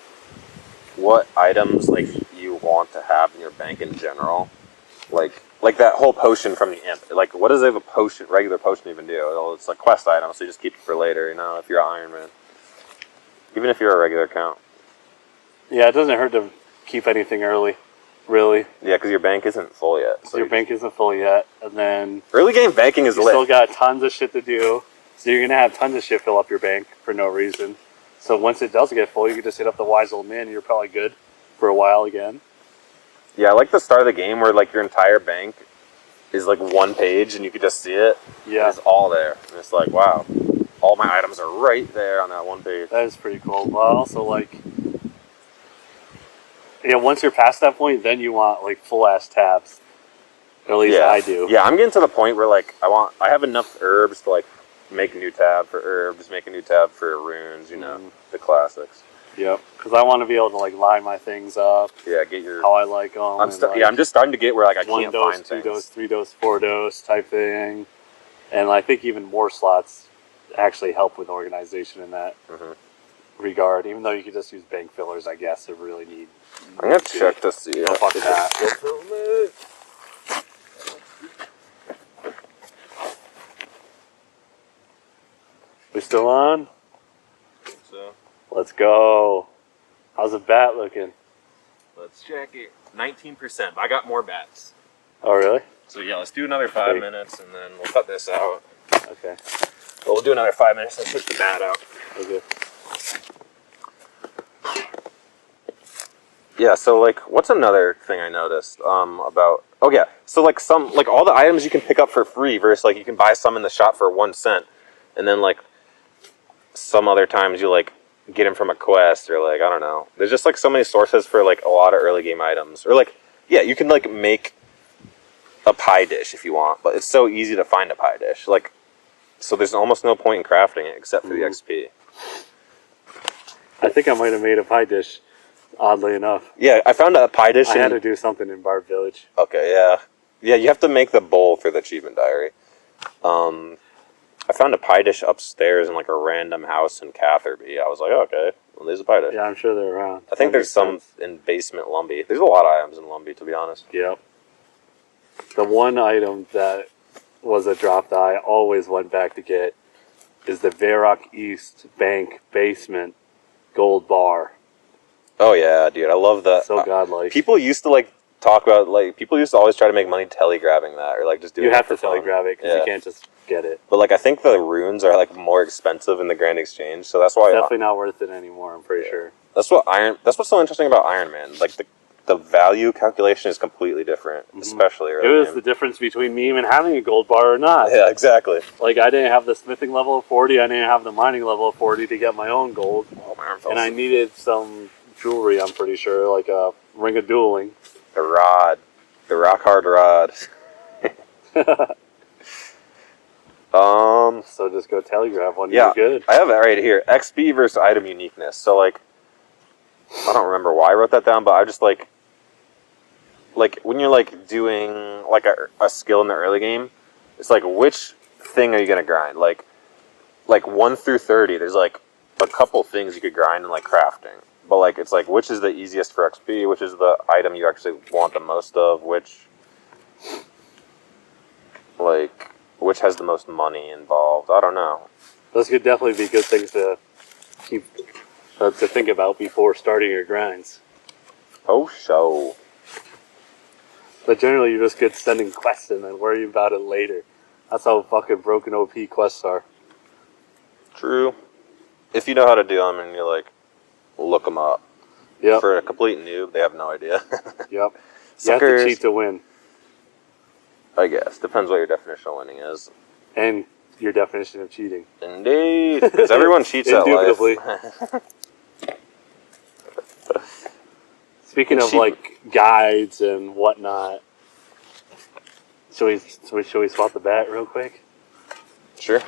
what items like you want to have in your bank in general. Like that whole potion from the imp. Like, what does a regular potion even do? Well, it's a quest item, so you just keep it for later, you know, if you're Iron Man. Even if you're a regular account. Yeah, it doesn't hurt to keep anything early, really. Yeah, because your bank isn't full yet. So your bank isn't full yet, and then... early game banking is lit. You still got tons of shit to do, so you're going to have tons of shit fill up your bank for no reason. So once it does get full, you can just hit up the wise old man, and you're probably good for a while again. Yeah, I like the start of the game where like your entire bank is like one page and you can just see it. Yeah. It's all there. And it's like, wow, all my items are right there on that one page. That is pretty cool. Well, also like, once you're past that point, then you want like full ass tabs. At least I do. Yeah, I'm getting to the point where like I have enough herbs to like make a new tab for herbs, make a new tab for runes, you know, the classics. Yep, because I want to be able to like line my things up. Yeah, get your how I like them. I'm just starting to get where like I can't dose, find 2 things. dose, 3 dose, 4 dose type thing, and I think even more slots actually help with organization in that regard. Even though you could just use bank fillers, I guess to really need. I'm gonna check to see. Oh fuck that. We still on? Let's go. How's the bat looking? Let's check it. 19%. I got more bats. Oh, really? So yeah, let's do another 5 minutes and then we'll cut this out. Okay. Well, we'll do another 5 minutes and push the bat out. Okay. Yeah, so like, what's another thing I noticed about? Oh yeah, so like all the items you can pick up for free versus like you can buy some in the shop for 1 cent, and then like some other times you like get them from a quest or like I don't know. There's just like so many sources for like a lot of early game items, or like you can like make a pie dish if you want, but it's so easy to find a pie dish. Like, so there's almost no point in crafting it except for the XP. I think I might have made a pie dish. Oddly enough. Yeah, I found a pie dish. I had to do something in Barb Village. Okay, yeah. Yeah, you have to make the bowl for the achievement diary. I found a pie dish upstairs in like a random house in Catherby. I was like, okay, well, there's a pie dish. Yeah, I'm sure they're around. I think there's some in basement Lumbee. There's a lot of items in Lumbee, to be honest. Yep. The one item that was a drop that I always went back to get is the Varrock East Bank basement gold bar. Oh yeah, dude, I love that. So godlike. People used to like talk about, like, people used to always try to make money telegrabbing that, or like just doing You it have for to fun. telegraph it because you can't just get it. But like, I think the runes are like more expensive in the Grand Exchange, so that's why It's definitely not worth it anymore. I'm pretty sure. That's what's so interesting about Iron Man. Like the value calculation is completely different, especially early It was game. the difference between me even having a gold bar or not. Yeah, exactly. Like, I didn't have the smithing level of 40, I didn't have the mining level of 40 to get my own gold. Oh, my arm fell And I asleep. needed some jewelry, I'm pretty sure, like a ring of dueling. The rod. The rock hard rod. So just go telegraph when Yeah, you're good. I have it right here. XP versus item uniqueness. So like, I don't remember why I wrote that down, but I just like when you're like doing like a skill in the early game, it's like, which thing are you gonna grind? Like 1 through 30, there's like a couple things you could grind in like crafting, but like it's like, which is the easiest for XP, which is the item you actually want the most of, which has the most money involved. I don't know. Those could definitely be good things to keep to think about before starting your grinds. Oh, show. But generally, you're just good sending quests and then worry about it later. That's how fucking broken OP quests are. True. If you know how to do them and you like look them up. Yep. For a complete noob, they have no idea. Yep. Suckers. You have to cheat to win. I guess. Depends what your definition of winning is. And your definition of cheating. Indeed. Because everyone cheats at life. Indubitably. Speaking of like guides and whatnot, should we swap the bat real quick? Sure.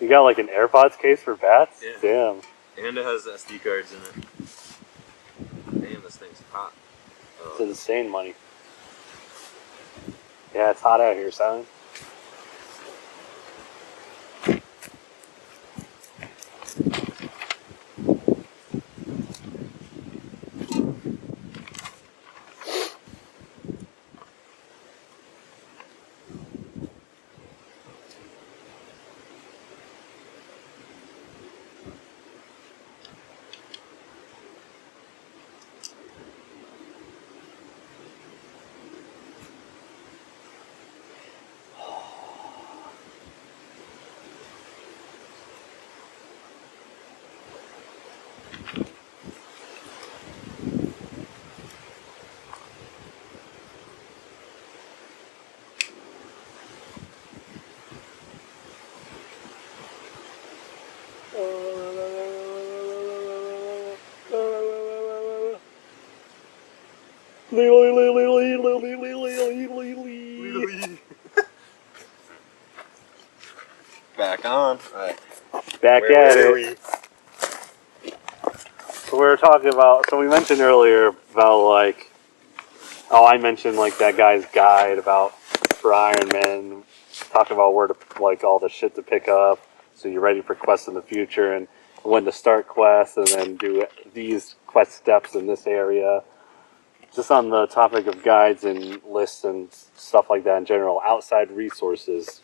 You got like an AirPods case for bats? Yeah. Damn. And it has SD cards in it. Damn, this thing's hot. It's insane money. Yeah, it's hot out here, son. Back on. Alright. Back at it. So we were talking about, so we mentioned earlier about like, I mentioned like that guy's guide about for Iron Man, talking about where to, like all the shit to pick up, so you're ready for quests in the future and when to start quests and then do these quest steps in this area. Just on the topic of guides and lists and stuff like that in general, outside resources,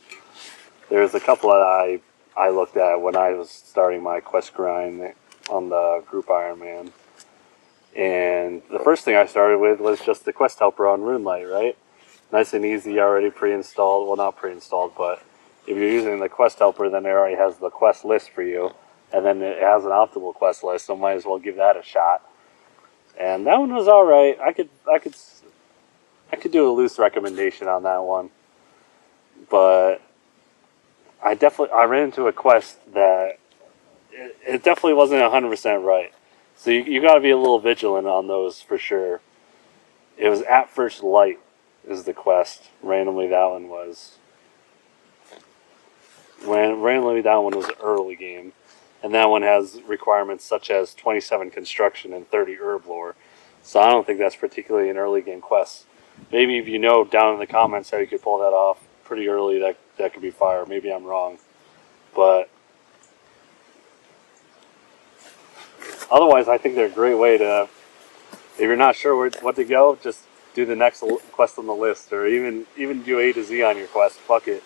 there's a couple that I looked at when I was starting my quest grind on the group Iron Man. And the first thing I started with was just the quest helper on Runelight, right? Nice and easy, already pre-installed. Well, not pre-installed, but if you're using the quest helper, then it already has the quest list for you. And then it has an optimal quest list, so might as well give that a shot. And that one was all right. I could do a loose recommendation on that one, but I ran into a quest that it definitely wasn't 100% right. So you got to be a little vigilant on those for sure. It was At First Light is the quest. Randomly that one was early game. And that one has requirements such as 27 construction and 30 herb lore. So I don't think that's particularly an early game quest. Maybe if you know down in the comments how you could pull that off pretty early, that could be fire. Maybe I'm wrong. But otherwise, I think they're a great way to, if you're not sure what to go, just do the next quest on the list, or even do A to Z on your quest. Fuck it.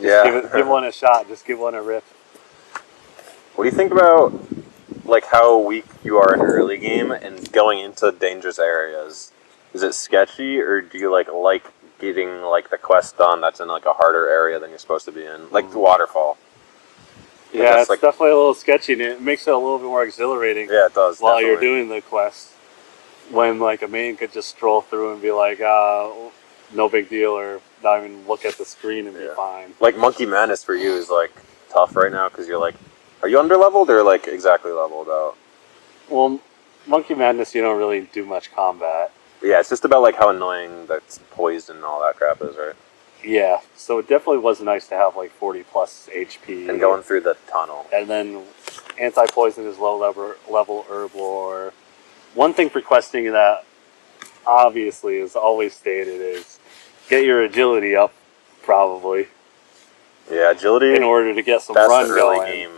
Yeah. Give one a shot. Just give one a rip. What do you think about like how weak you are in early game and going into dangerous areas? Is it sketchy, or do you like getting like the quest done that's in like a harder area than you're supposed to be in, like the waterfall? Yeah, it's like, definitely a little sketchy, and it makes it a little bit more exhilarating. Yeah, it does. While definitely. you're doing the quest, when like a main could just stroll through and be like, no big deal, or not even look at the screen and be fine. Like Monkey Madness for you is like tough right now because you're like, are you under leveled or like exactly leveled out? Well, Monkey Madness, you don't really do much combat. Yeah, it's just about like how annoying that's poison and all that crap is, right? Yeah, so it definitely was nice to have like 40 plus HP. And going through the tunnel. And then anti-poison is low level Herblore. One thing for questing that obviously is always stated is get your agility up, probably. Yeah, agility. In order to get some run going. Game.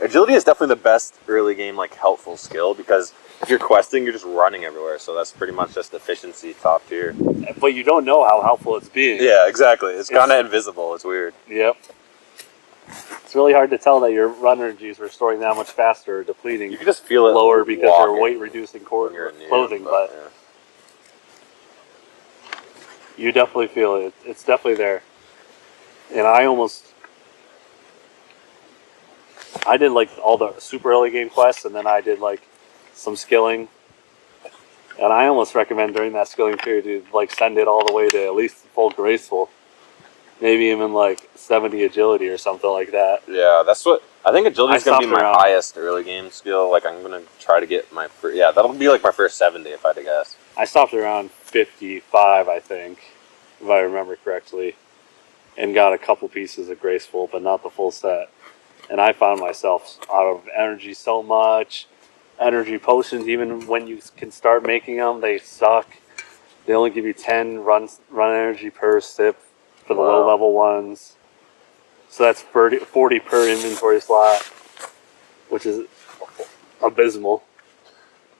Agility is definitely the best early game like helpful skill because if you're questing, you're just running everywhere. So that's pretty much just efficiency top tier. But you don't know how helpful it's being. Yeah, exactly. It's kind of invisible. It's weird. Yep. It's really hard to tell that your run energy is restoring that much faster or depleting. You can just feel it lower because you're weight reducing clothing, but you definitely feel it. It's definitely there. And I did like all the super early game quests, and then I did like some skilling. And I almost recommend during that skilling period to like send it all the way to at least full graceful. Maybe even like 70 agility or something like that. Yeah, that's what I think. Agility is going to be my highest early game skill. Like I'm going to try to get my that'll be like my first 70 if I had to guess. I stopped around 55, I think, if I remember correctly, and got a couple pieces of graceful, but not the full set. And I found myself out of energy so much. Energy potions, even when you can start making them, they suck. They only give you 10 run energy per sip for the low level ones. So that's 40 per inventory slot, which is abysmal.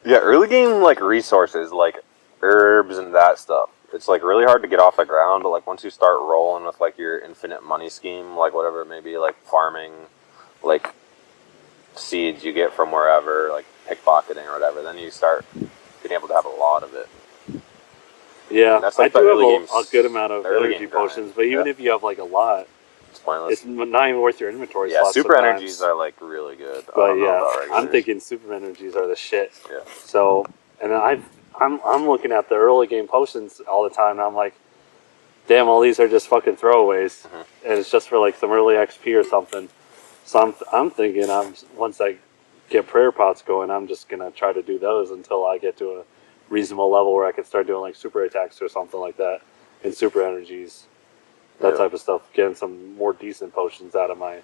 Yeah, early game like resources, like herbs and that stuff. It's like really hard to get off the ground, but like once you start rolling with like your infinite money scheme, like whatever it may be, like farming, like seeds you get from wherever, like pickpocketing or whatever, then you start being able to have a lot of it. Yeah, that's like I do have a good amount of energy potions, but even if you have like a lot, it's pointless. It's not even worth your inventory. Yeah, super energies are like really good. But yeah, I'm thinking super energies are the shit. Yeah. So, and I'm looking at the early game potions all the time, and I'm like, damn, all these are just fucking throwaways, and it's just for like some early XP or something. So I'm thinking once I get prayer pots going, I'm just gonna try to do those until I get to a reasonable level where I can start doing like super attacks or something like that, and super energies, that type of stuff. Getting some more decent potions out of my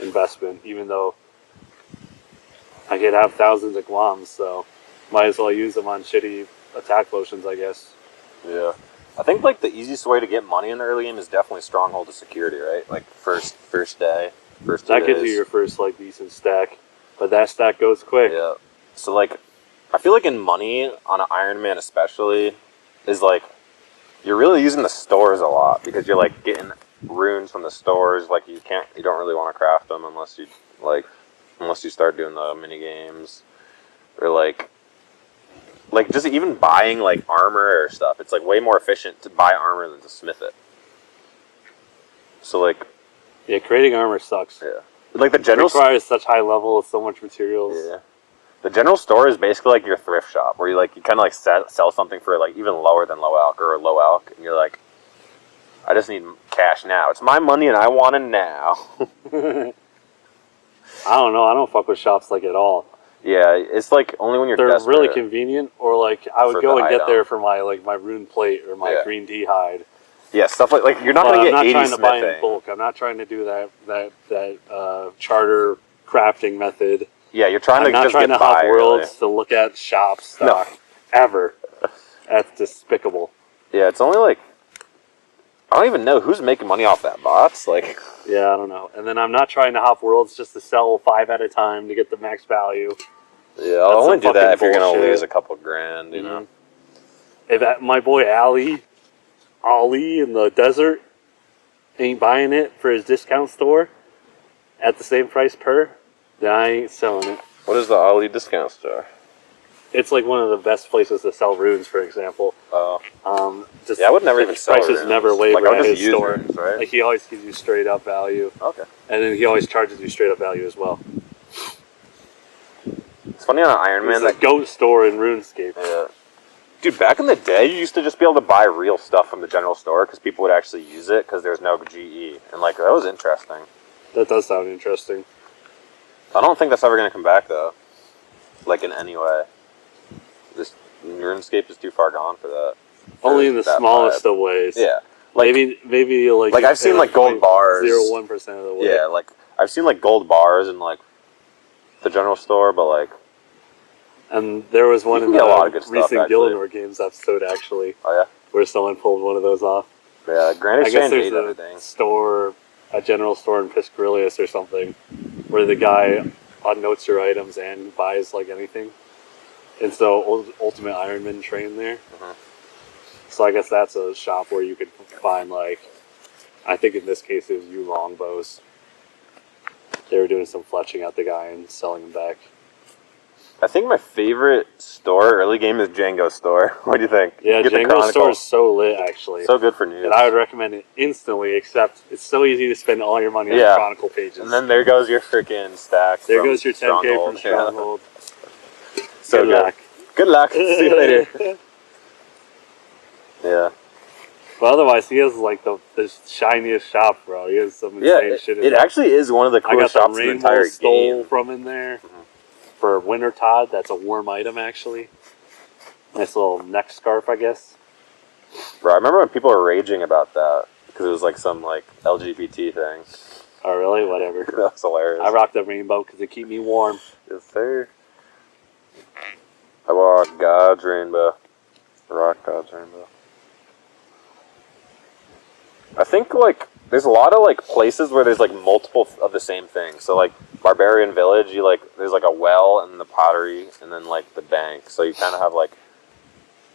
investment, even though I could have thousands of guams, so might as well use them on shitty attack potions, I guess. Yeah. I think like the easiest way to get money in the early game is definitely Stronghold of Security, right? Like first day. That gives you your first like decent stack, but that stack goes quick. Yeah. So like, I feel like in money on an Iron Man especially is like you're really using the stores a lot because you're like getting runes from the stores. Like you don't really want to craft them unless you start doing the mini games or like just even buying like armor or stuff. It's like way more efficient to buy armor than to smith it. So like. Yeah, creating armor sucks. Yeah. Like the general it requires such high level with so much materials. Yeah. The general store is basically like your thrift shop where you kind of like sell something for like even lower than low alc or low alc, and you're like, I just need cash now. It's my money and I want it now. I don't know. I don't fuck with shops like at all. Yeah, it's like only when you're They're desperate. Really convenient, or like I would go and get there for my rune plate or my green D hide. Yeah, stuff like you're not going to get 80 I'm not trying to buy smithing. in bulk. I'm not trying to do that charter crafting method. Yeah, you're trying I'm to not just trying get to by, hop worlds really. to look at shop stock ever. That's despicable. Yeah, it's only like I don't even know who's making money off that bots. Like, yeah, I don't know. And then I'm not trying to hop worlds just to sell 5 at a time to get the max value. Yeah, I'll only do that if you're gonna lose a couple grand, you know. my boy Ali in the desert ain't buying it for his discount store at the same price per, then I ain't selling it. What is the Ali discount store? It's like one of the best places to sell runes, for example. Oh. Just Yeah, I would never even sell prices runes. never waver Like, I would at just his use store. runes, right? Like he always gives you straight up value. Okay. And then he always charges you straight up value as well. It's funny on Iron Man It's a goat store in RuneScape. Yeah. Dude, back in the day, you used to just be able to buy real stuff from the general store because people would actually use it because there's no GE. And, like, that was interesting. That does sound interesting. I don't think that's ever going to come back, though. Like, in any way. This RuneScape is too far gone for that. Only in the smallest of ways. Yeah. Like, maybe like I've seen, like, gold bars. 0.01% of the way. Yeah, like, I've seen, like, gold bars in, like, the general store, but, like... And there was one in a lot of the good stuff, recent actually. Gillinor Games episode, actually. Oh, yeah? Where someone pulled one of those off. Yeah, Grand I guess Exchange there's ate a everything. store, a general store in Piscarius or something, where the guy unnotes your items and buys like anything. And so Ultimate Ironman trained there. Mm-hmm. So I guess that's a shop where you could find like, I think in this case it was Yulong bows. They were doing some fletching at the guy and selling them back. I think my favorite store, early game, is Django's store. What do you think? Yeah, Django's store is so lit, actually. So good for news. And I would recommend it instantly, except it's so easy to spend all your money on Chronicle pages. And then there goes your freaking stack. There goes your 10K from Stronghold. Yeah. So good luck. Good luck. See you later. Yeah. But otherwise, he has like the shiniest shop, bro. He has some insane shit in it there. actually is one of the coolest shops in the entire game. From in there. For Winter Todd, that's a warm item, actually. Nice little neck scarf, I guess. Bro, I remember when people were raging about that because it was like some like LGBT thing. Oh, really? Whatever. That was hilarious. I rock the rainbow because it keep me warm. Yes, sir. I rock God's rainbow. Rock God's rainbow. I think like there's a lot of like places where there's like multiple of the same thing. So like Barbarian Village, you like there's like a well and the pottery and then like the bank. So you kind of have like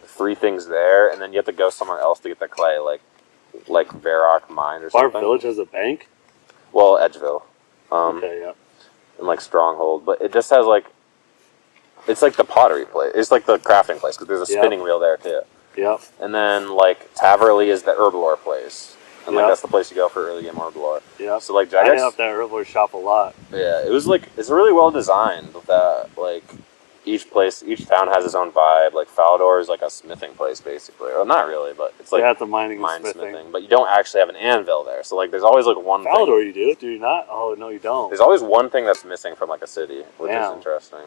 3 things there, and then you have to go somewhere else to get the clay, like Varrock Mine or something. Barb Village has a bank? Well, Edgeville. Okay, yeah. And like Stronghold, but it just has like it's like the pottery place. It's like the crafting place because there's a spinning wheel there too. Yep. And then like Taverley is the herblore place. And like that's the place you go for early game herblore. Yeah. So like I Jagex, hit up that herblore shop a lot. Yeah, it was like it's really well designed with that like each town has its own vibe. Like Falador is like a smithing place basically. Well, not really, but it's like it's a mining and smithing. But you don't actually have an anvil there. So like there's always like one Falador thing. you do you not? Oh no you don't. There's always one thing that's missing from like a city, which is interesting.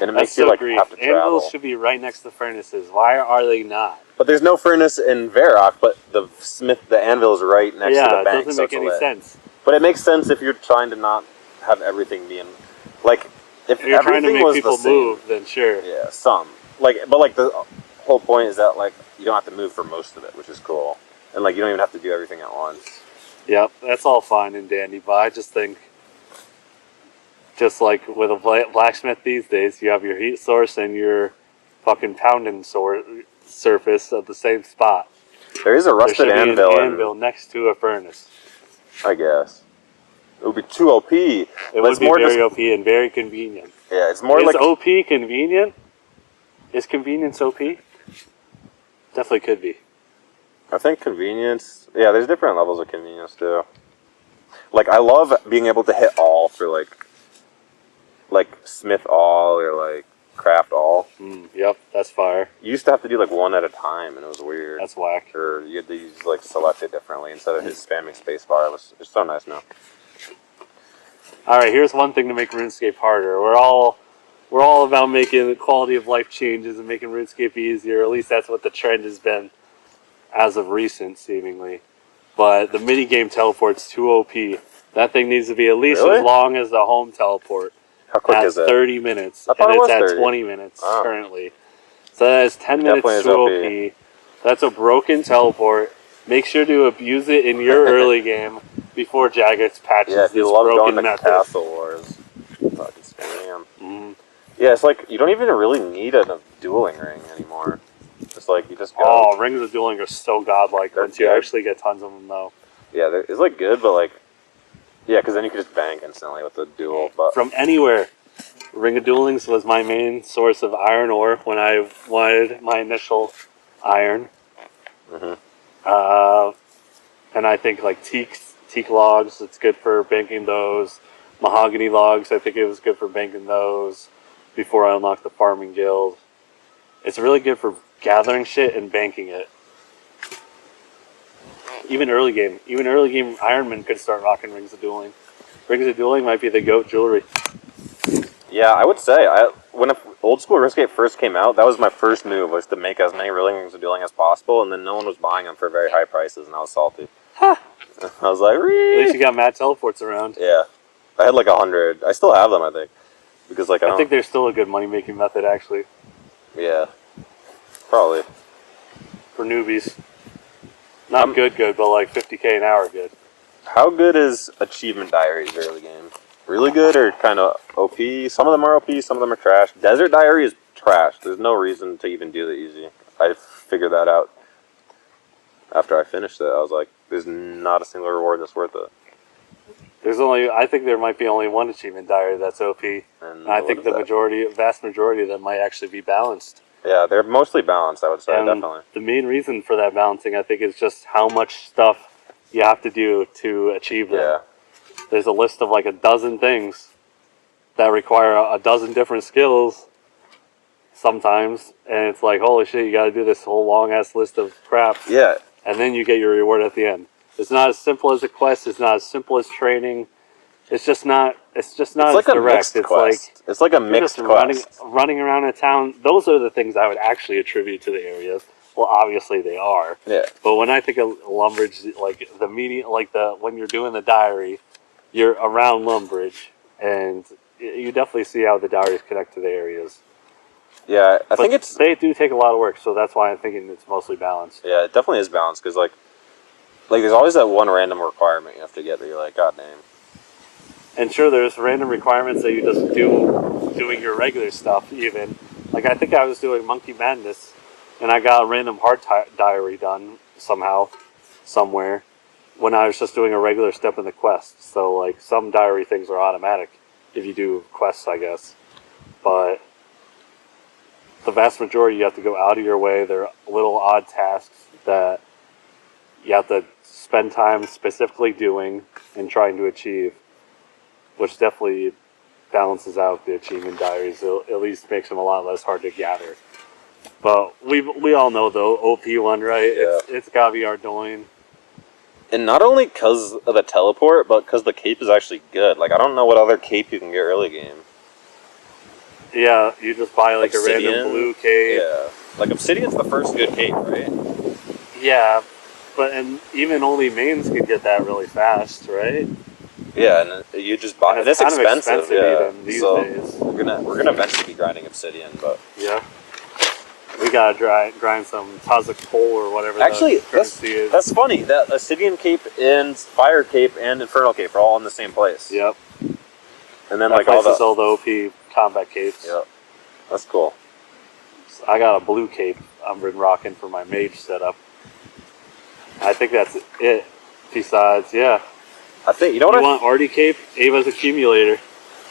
And it makes you like have to travel. Anvils should be right next to furnaces. Why are they not? But there's no furnace in Varrock, but the anvil is right next to the bank. Yeah, it doesn't make any sense. But it makes sense if you're trying to not have everything be in, like, if you're trying to make people move, then sure. Yeah, some. But the whole point is that, like, you don't have to move for most of it, which is cool. And, like, you don't even have to do everything at once. Yep, that's all fine and dandy, but I just think, just like with a blacksmith these days, you have your heat source and your fucking pounding surface at the same spot. There is a rusted anvil. An anvil next to a furnace. I guess. It would be too OP. It would be very OP and very convenient. Yeah, it's more like... Is OP convenient? Is convenience OP? Definitely could be. I think convenience... Yeah, there's different levels of convenience, too. Like, I love being able to hit all for, like smith all or, like, craft all. Yep, that's fire. You used to have to do, like, one at a time, and it was weird. That's whack. Or you had to use, like, select it differently instead of his spamming spacebar. It's so nice now. Alright, here's one thing to make RuneScape harder. We're all about making the quality of life changes and making RuneScape easier. At least that's what the trend has been as of recent, seemingly. But the minigame teleport's too OP. That thing needs to be at least as long as the home teleport. How quick is it? 30 minutes. I thought and it was it's 30. at 20 minutes currently. So that is 10 minutes too OP. That's a broken teleport. Make sure to abuse it in your early game before Jagex patches if you this love broken going to method. Castle Wars. Fucking spam. Yeah, it's like you don't even really need a dueling ring anymore. you just go. Oh, Rings of Dueling are so godlike once you good. actually get tons of them, though. Yeah, it's like good, but like, yeah, because then you can just bank instantly with the duel. But From anywhere, Ring of Duelings was my main source of iron ore when I wanted my initial iron. Mhm. And I think like teak logs, it's good for banking those. Mahogany logs, I think it was good for banking those before I unlocked the farming guild. It's really good for gathering shit and banking it. Even early game Ironman could start rocking Rings of Dueling. Rings of Dueling might be the GOAT jewelry. yeah, I would say when old school RuneScape first came out, that was my first move, was to make as many Rings of Dueling as possible, and then no one was buying them for very high prices, and I was salty. Ha! I was like, At least you got mad teleports around. yeah, I had like 100. I still have them, I think, because like I think they're still a good money making method actually yeah, probably. for newbies. Not good, but like 50K an hour good. How good is Achievement Diaries early game? Really good or kind of OP? Some of them are OP, some of them are trash. Desert Diary is trash. There's no reason to even do the easy. I figured that out after I finished it. I was like, there's not a single reward that's worth it. I think there might be only one achievement diary that's OP. And I think vast majority of them might actually be balanced. Yeah, they're mostly balanced, I would say, and definitely. The main reason for that balancing, I think, is just how much stuff you have to do to achieve them. Yeah. There's a list of like a dozen things that require a dozen different skills sometimes, and it's like, holy shit, you got to do this whole long ass list of crap. Yeah. And then you get your reward at the end. It's not as simple as a quest. It's not as simple as training. It's just not. It's like as a direct. mixed quest. It's like a mixed quest. Running around a town. Those are the things I would actually attribute to the areas. Well, obviously they are. Yeah. But when I think of Lumbridge, like the median, when you're doing the diary, you're around Lumbridge, and you definitely see how the diaries connect to the areas. Yeah, I think they do take a lot of work, so that's why I'm thinking it's mostly balanced. Yeah, it definitely is balanced because like there's always that one random requirement you have to get that you're like, god damn. And sure, there's random requirements that you just do doing your regular stuff. Even like I think I was doing Monkey Madness, and I got a random heart diary done somehow, somewhere, when I was just doing a regular step in the quest. So like some diary things are automatic if you do quests, I guess, but the vast majority you have to go out of your way. They're little odd tasks that you have to spend time specifically doing and trying to achieve, which definitely balances out the achievement diaries. It at least makes them a lot less hard to gather. But we all know though, OP one, right? Yeah. It's gotta be Ardoin. And not only because of the teleport, but because the cape is actually good. Like I don't know what other cape you can get early game. Yeah, you just buy like Obsidian, a random blue cape. Yeah, like Obsidian's the first good cape, right? Yeah, and even only mains can get that really fast, right? Yeah, and you just buy. And it's kind kind expensive, yeah. even these so days. We're gonna eventually be grinding Obsidian, but yeah, we gotta grind some Taza coal or whatever. Actually, the currency is. That's funny. That Obsidian cape and Fire cape and Infernal cape are all in the same place. Yep. And then that like place is all the OP combat capes. Yep. That's cool. I got a blue cape I've been rocking for my mage setup. I think that's it. Besides, yeah. I think you want Artie cape, Ava's accumulator.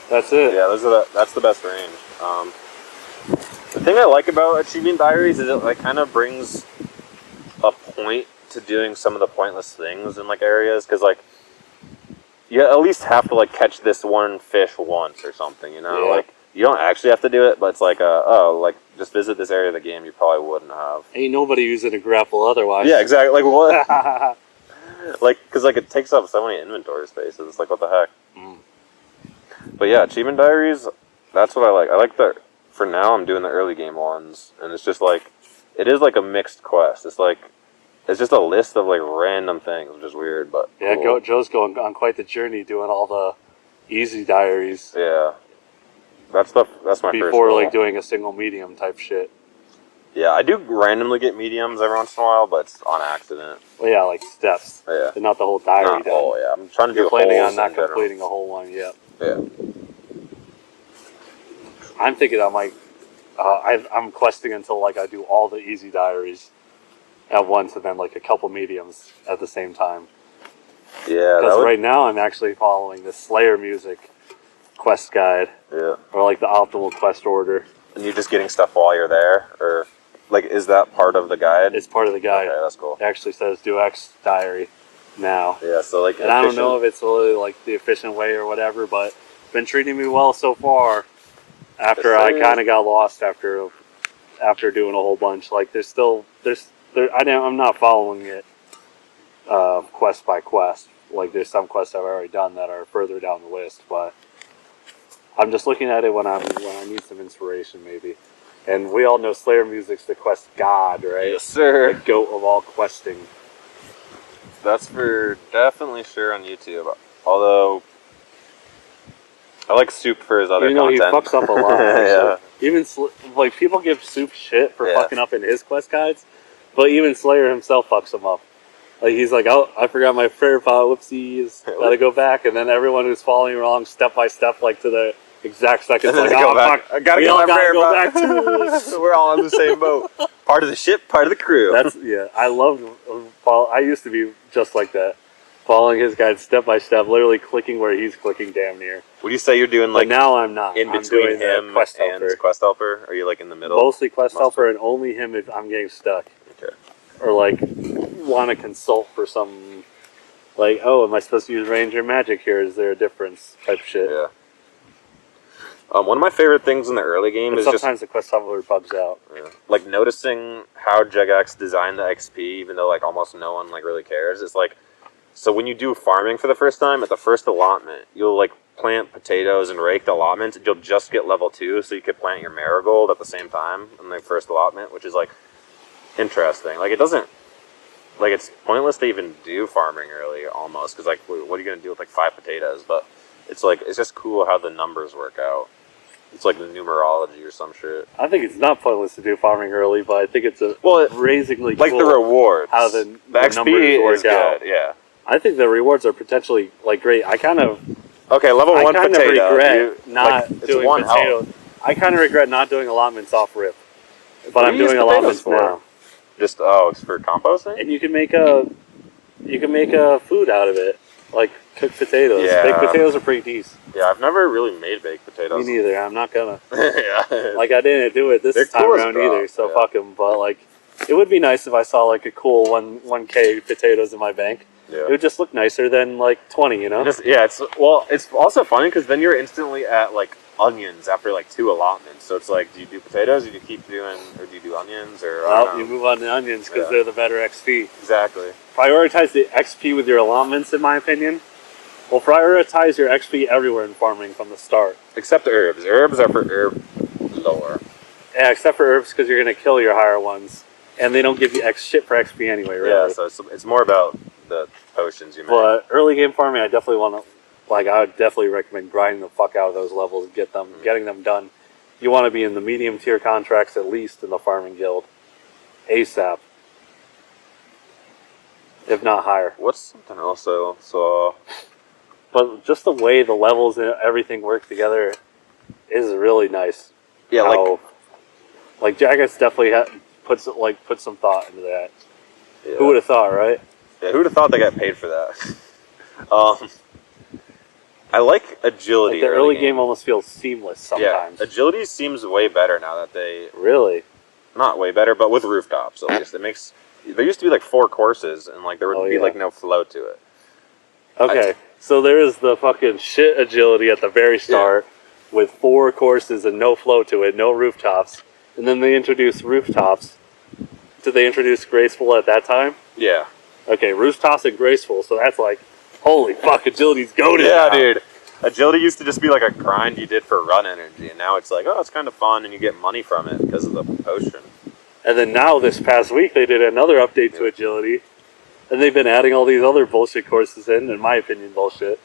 That's it. Yeah, that's the best range. The thing I like about Achievement Diaries is it like kind of brings a point to doing some of the pointless things in like areas, because like you at least have to like catch this one fish once or something, you know? Yeah. Like you don't actually have to do it, but it's like like just visit this area of the game you probably wouldn't have. Ain't nobody using a grapple otherwise. Yeah, exactly. Like what? Like, because like it takes up so many inventory spaces. It's like what the heck. Mm. But yeah, Achievement Diaries. That's what I like. I like that. For now, I'm doing the early game ones, and it's just like it is like a mixed quest. It's just a list of like random things, which is weird, but yeah. cool. Joe's going on quite the journey doing all the easy diaries. Yeah, that's my first before goal. like doing a single medium type shit. Yeah, I do randomly get mediums every once in a while, but it's on accident. Well, yeah, like steps. Yeah, but not the whole diary. Not done. whole. Yeah, I'm trying to do. You're planning holes on not in general. completing a whole one yet. Yeah. I'm thinking I might I'm questing until like I do all the easy diaries at once, and then like a couple mediums at the same time. Yeah, because right now I'm actually following the Slayer music quest guide, yeah. or like the optimal quest order. And you're just getting stuff while you're there, or like is that part of the guide? It's part of the guide. Okay, that's cool. It actually says do X diary now. Yeah, so like, and I don't know if it's really like the efficient way or whatever, but it's been treating me well so far. After I kind of got lost after doing a whole bunch, like I'm not following it quest by quest. Like there's some quests I've already done that are further down the list, but I'm just looking at it when I need some inspiration maybe. And we all know Slayer music's the quest god, right? Yes, sir. The goat of all questing. That's for definitely sure on YouTube. Although I like Soup for his other content. He fucks up a lot. Yeah. Even like people give Soup shit for fucking up in his quest guides, but even Slayer himself fucks him up. Like he's like, oh, I forgot my prayer pot. Whoopsies. Gotta go back. And then everyone who's following along step by step, like to the exact second, like, oh fuck, I gotta get my prayer pot. We're all on the same boat. Part of the ship, part of the crew. I used to be just like that, following his guide step by step, literally clicking where he's clicking, damn near. Would you say you're doing like? But now I'm not. In between him and Quest Helper? Are you like in the middle? Mostly Quest Helper, and only him if I'm getting stuck. Okay. Or like want to consult for some, like, oh, am I supposed to use Ranger Magic here? Is there a difference? Type shit. Yeah. One of my favorite things in the early game is sometimes the Quest Helper bugs out. Yeah. Like noticing how Jagex designed the XP, even though like almost no one like really cares. It's like, so when you do farming for the first time, at the first allotment, you'll like plant potatoes and rake the allotment. You'll just get level 2, so you could plant your marigold at the same time in the first allotment, which is like interesting. Like it doesn't, like it's pointless to even do farming early almost, because like what are you gonna do with like 5 potatoes? But it's like, it's just cool how the numbers work out. It's like the numerology or some shit. I think it's not pointless to do farming early, but I think it's amazingly like cool the rewards. How the XP numbers work is out. good, yeah. I think the rewards are potentially like great. I kind of level 1 potato. Regret not doing potatoes. I kind of regret not doing allotments off rip, but I'm doing allotments now. Just it's for composting. And you can make a food out of it, like cooked potatoes. Yeah. Baked potatoes are pretty decent. Yeah, I've never really made baked potatoes. Me neither. I'm not gonna. Yeah. Like I didn't do it this time around either, so fuck them. But like, it would be nice if I saw like a cool 1K potatoes in my bank. Yeah. It would just look nicer than like 20, you know? It's also funny because then you're instantly at like onions after like 2 allotments. So it's like, do you do potatoes? Or do you keep doing, or do you do onions? Or well, you move on to onions because they're the better XP. Exactly. Prioritize the XP with your allotments, in my opinion. Well, prioritize your XP everywhere in farming from the start. Except herbs. Herbs are for herb lore. Yeah, except for herbs because you're going to kill your higher ones. And they don't give you shit for XP anyway, really. Yeah, so it's more about the potions you make. But early game farming, I definitely want to, I would definitely recommend grinding the fuck out of those levels and getting them done. You want to be in the medium tier contracts at least in the farming guild. ASAP. If not higher. What's something else I saw? But just the way the levels and everything work together is really nice. Yeah, like Jagex definitely put some thought into that. Yeah. Who would have thought, right? Yeah, who would have thought they got paid for that? I like agility. Like the early game almost feels seamless sometimes. Yeah, agility seems way better now that they... Really? Not way better, but with rooftops at least. It makes... There used to be like 4 courses and like there would be like no flow to it. Okay, so there is the fucking shit agility at the very start with 4 courses and no flow to it, no rooftops. And then they introduced rooftops. Did they introduce graceful at that time? Yeah. Okay, rooftops and graceful, so that's like, holy fuck, agility's goated. Yeah, dude. Agility used to just be like a grind you did for run energy, and now it's like, oh, it's kind of fun, and you get money from it because of the potion. And then now, this past week, they did another update to agility, and they've been adding all these other bullshit courses in my opinion, bullshit.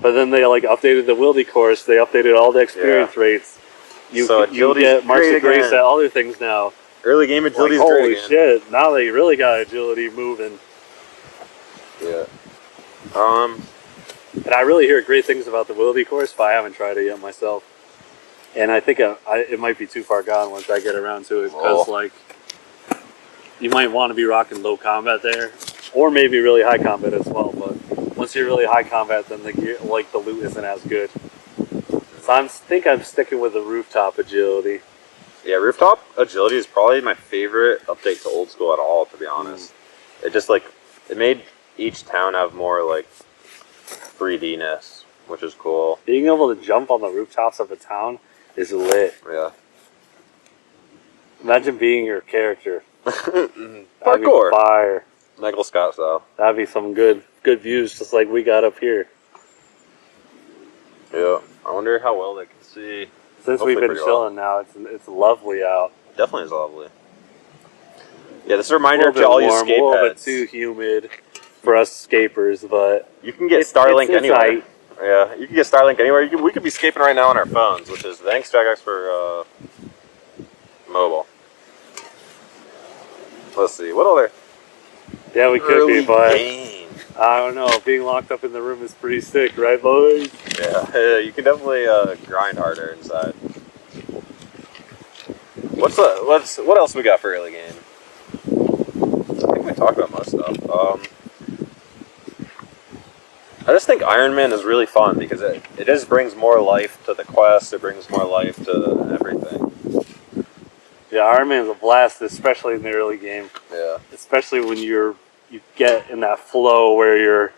But then they like updated the Wildy course, they updated all the experience rates. You get marks of grace at other things now. Early game agility is great. Holy shit! Now they really got agility moving. Yeah. And I really hear great things about the Wildy course, but I haven't tried it yet myself. And I think it might be too far gone once I get around to it because like you might want to be rocking low combat there, or maybe really high combat as well. But once you're really high combat, then the loot isn't as good. So I think I'm sticking with the rooftop agility. Yeah, rooftop agility is probably my favorite update to old school at all. To be honest, it just like it made each town have more like 3D-ness, which is cool. Being able to jump on the rooftops of a town is lit. Yeah. Imagine being your character. Parkour. Fire. Michael Scott style. That'd be some good views, just like we got up here. Yeah. I wonder how well they can see. Since we've been chilling now, it's lovely out. Definitely is lovely. Yeah, this is a reminder to all you escape heads. A little bit too humid for us escapers, but you can get Starlink anywhere. Right. Yeah, you can get Starlink anywhere. We could be escaping right now on our phones, which is thanks Jagex for mobile. Let's see, what other? Yeah, we could be, but game. I don't know. Being locked up in the room is pretty sick, right, boys? Yeah, you can definitely grind harder inside. What else we got for early game? I think we talked about most stuff. I just think Iron Man is really fun because it just brings more life to the quest. It brings more life to everything. Yeah, Iron Man's a blast, especially in the early game. Yeah. Especially when you get in that flow where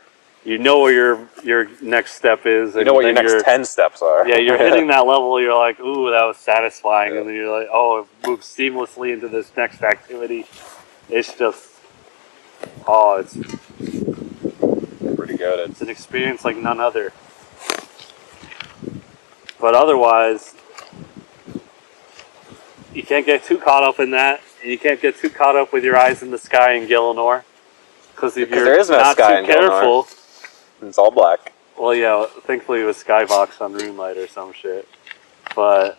you know where your next step is. You know what your next 10 steps are. Yeah, you're hitting that level. You're like, ooh, that was satisfying, yeah. And then you're like, oh, it moves seamlessly into this next activity. It's just, it's pretty good. It's an experience like none other. But otherwise, you can't get too caught up in that, and you can't get too caught up with your eyes in the sky in Gielinor. Because if you're not too careful, it's all black. Well, yeah, thankfully it was Skybox on Runelight or some shit. But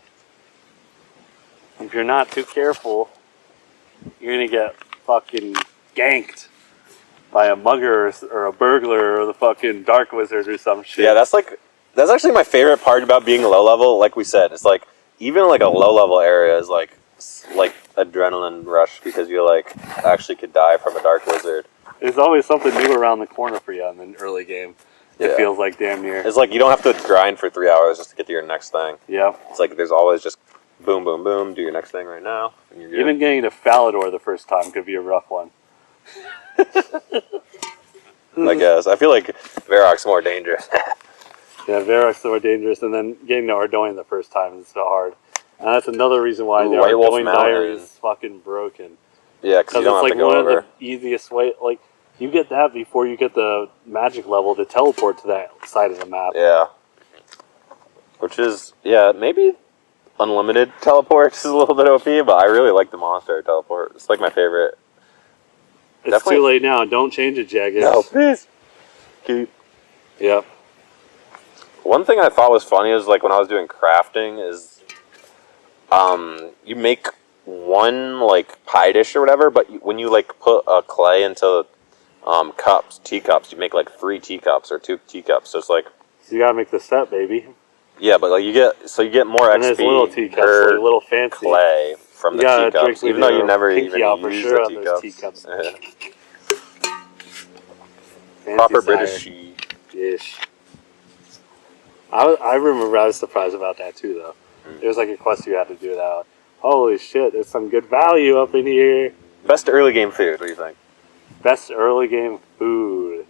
if you're not too careful, you're gonna get fucking ganked by a mugger or a burglar or the fucking dark wizard or some shit. Yeah, that's actually my favorite part about being low level. Like we said, it's like even like a low level area is like adrenaline rush because you like actually could die from a dark wizard. There's always something new around the corner for you in the early game. It feels like damn near. It's like you don't have to grind for 3 hours just to get to your next thing. Yeah. It's like there's always just boom, boom, boom, do your next thing right now. And you're good. Even getting to Falador the first time could be a rough one. I guess. I feel like Varrock's more dangerous. Yeah, Varrock's more dangerous, and then getting to Ardoin the first time is so hard. And that's another reason why the Ardoin Diaries is fucking broken. Yeah, because you don't have to go over. It's like one of the easiest way. Like, you get that before you get the magic level to teleport to that side of the map. Yeah. Which is, maybe unlimited teleport is a little bit OP, but I really like the monster teleport. It's like my favorite. It's definitely too late now. Don't change it, Jagex. No, please. Keep. Yep. One thing I thought was funny is like when I was doing crafting is you make one like pie dish or whatever, but when you like put a clay into teacups, you make like 3 teacups or 2 teacups. So it's like you gotta make the set, baby. Yeah, but like you get more XP. And there's little teacups, like little fancy clay from the teacups, even though you never even use the teacups. Proper British. Ish. I remember I was surprised about that too, though. There was like a quest you had to do that. Holy shit, there's some good value up in here. Best early game food, what do you think? Best early game food.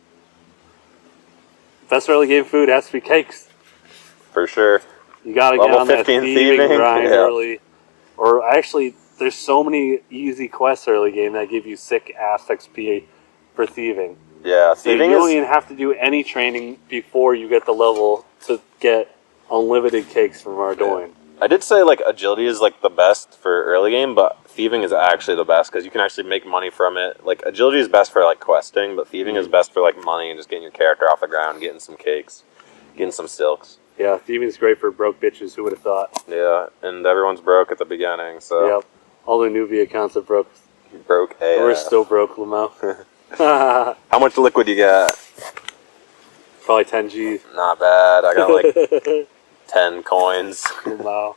Best early game food has to be cakes. For sure. You gotta get on that thieving grind early. Or actually, there's so many easy quests early game that give you sick ass XP for thieving. Yeah, thieving you don't even have to do any training before you get the level to get unlimited cakes from Ardoin. Yeah. I did say like agility is like the best for early game, but thieving is actually the best because you can actually make money from it. Like agility is best for like questing, but thieving is best for like money and just getting your character off the ground, getting some cakes, getting some silks. Yeah, thieving is great for broke bitches. Who would have thought? Yeah, and everyone's broke at the beginning, so. Yep. All the newbie accounts are broke. Broke AF. We're still broke, Lamo. How much liquid you got? Probably 10 G's. Not bad. I got like 10 coins. Wow.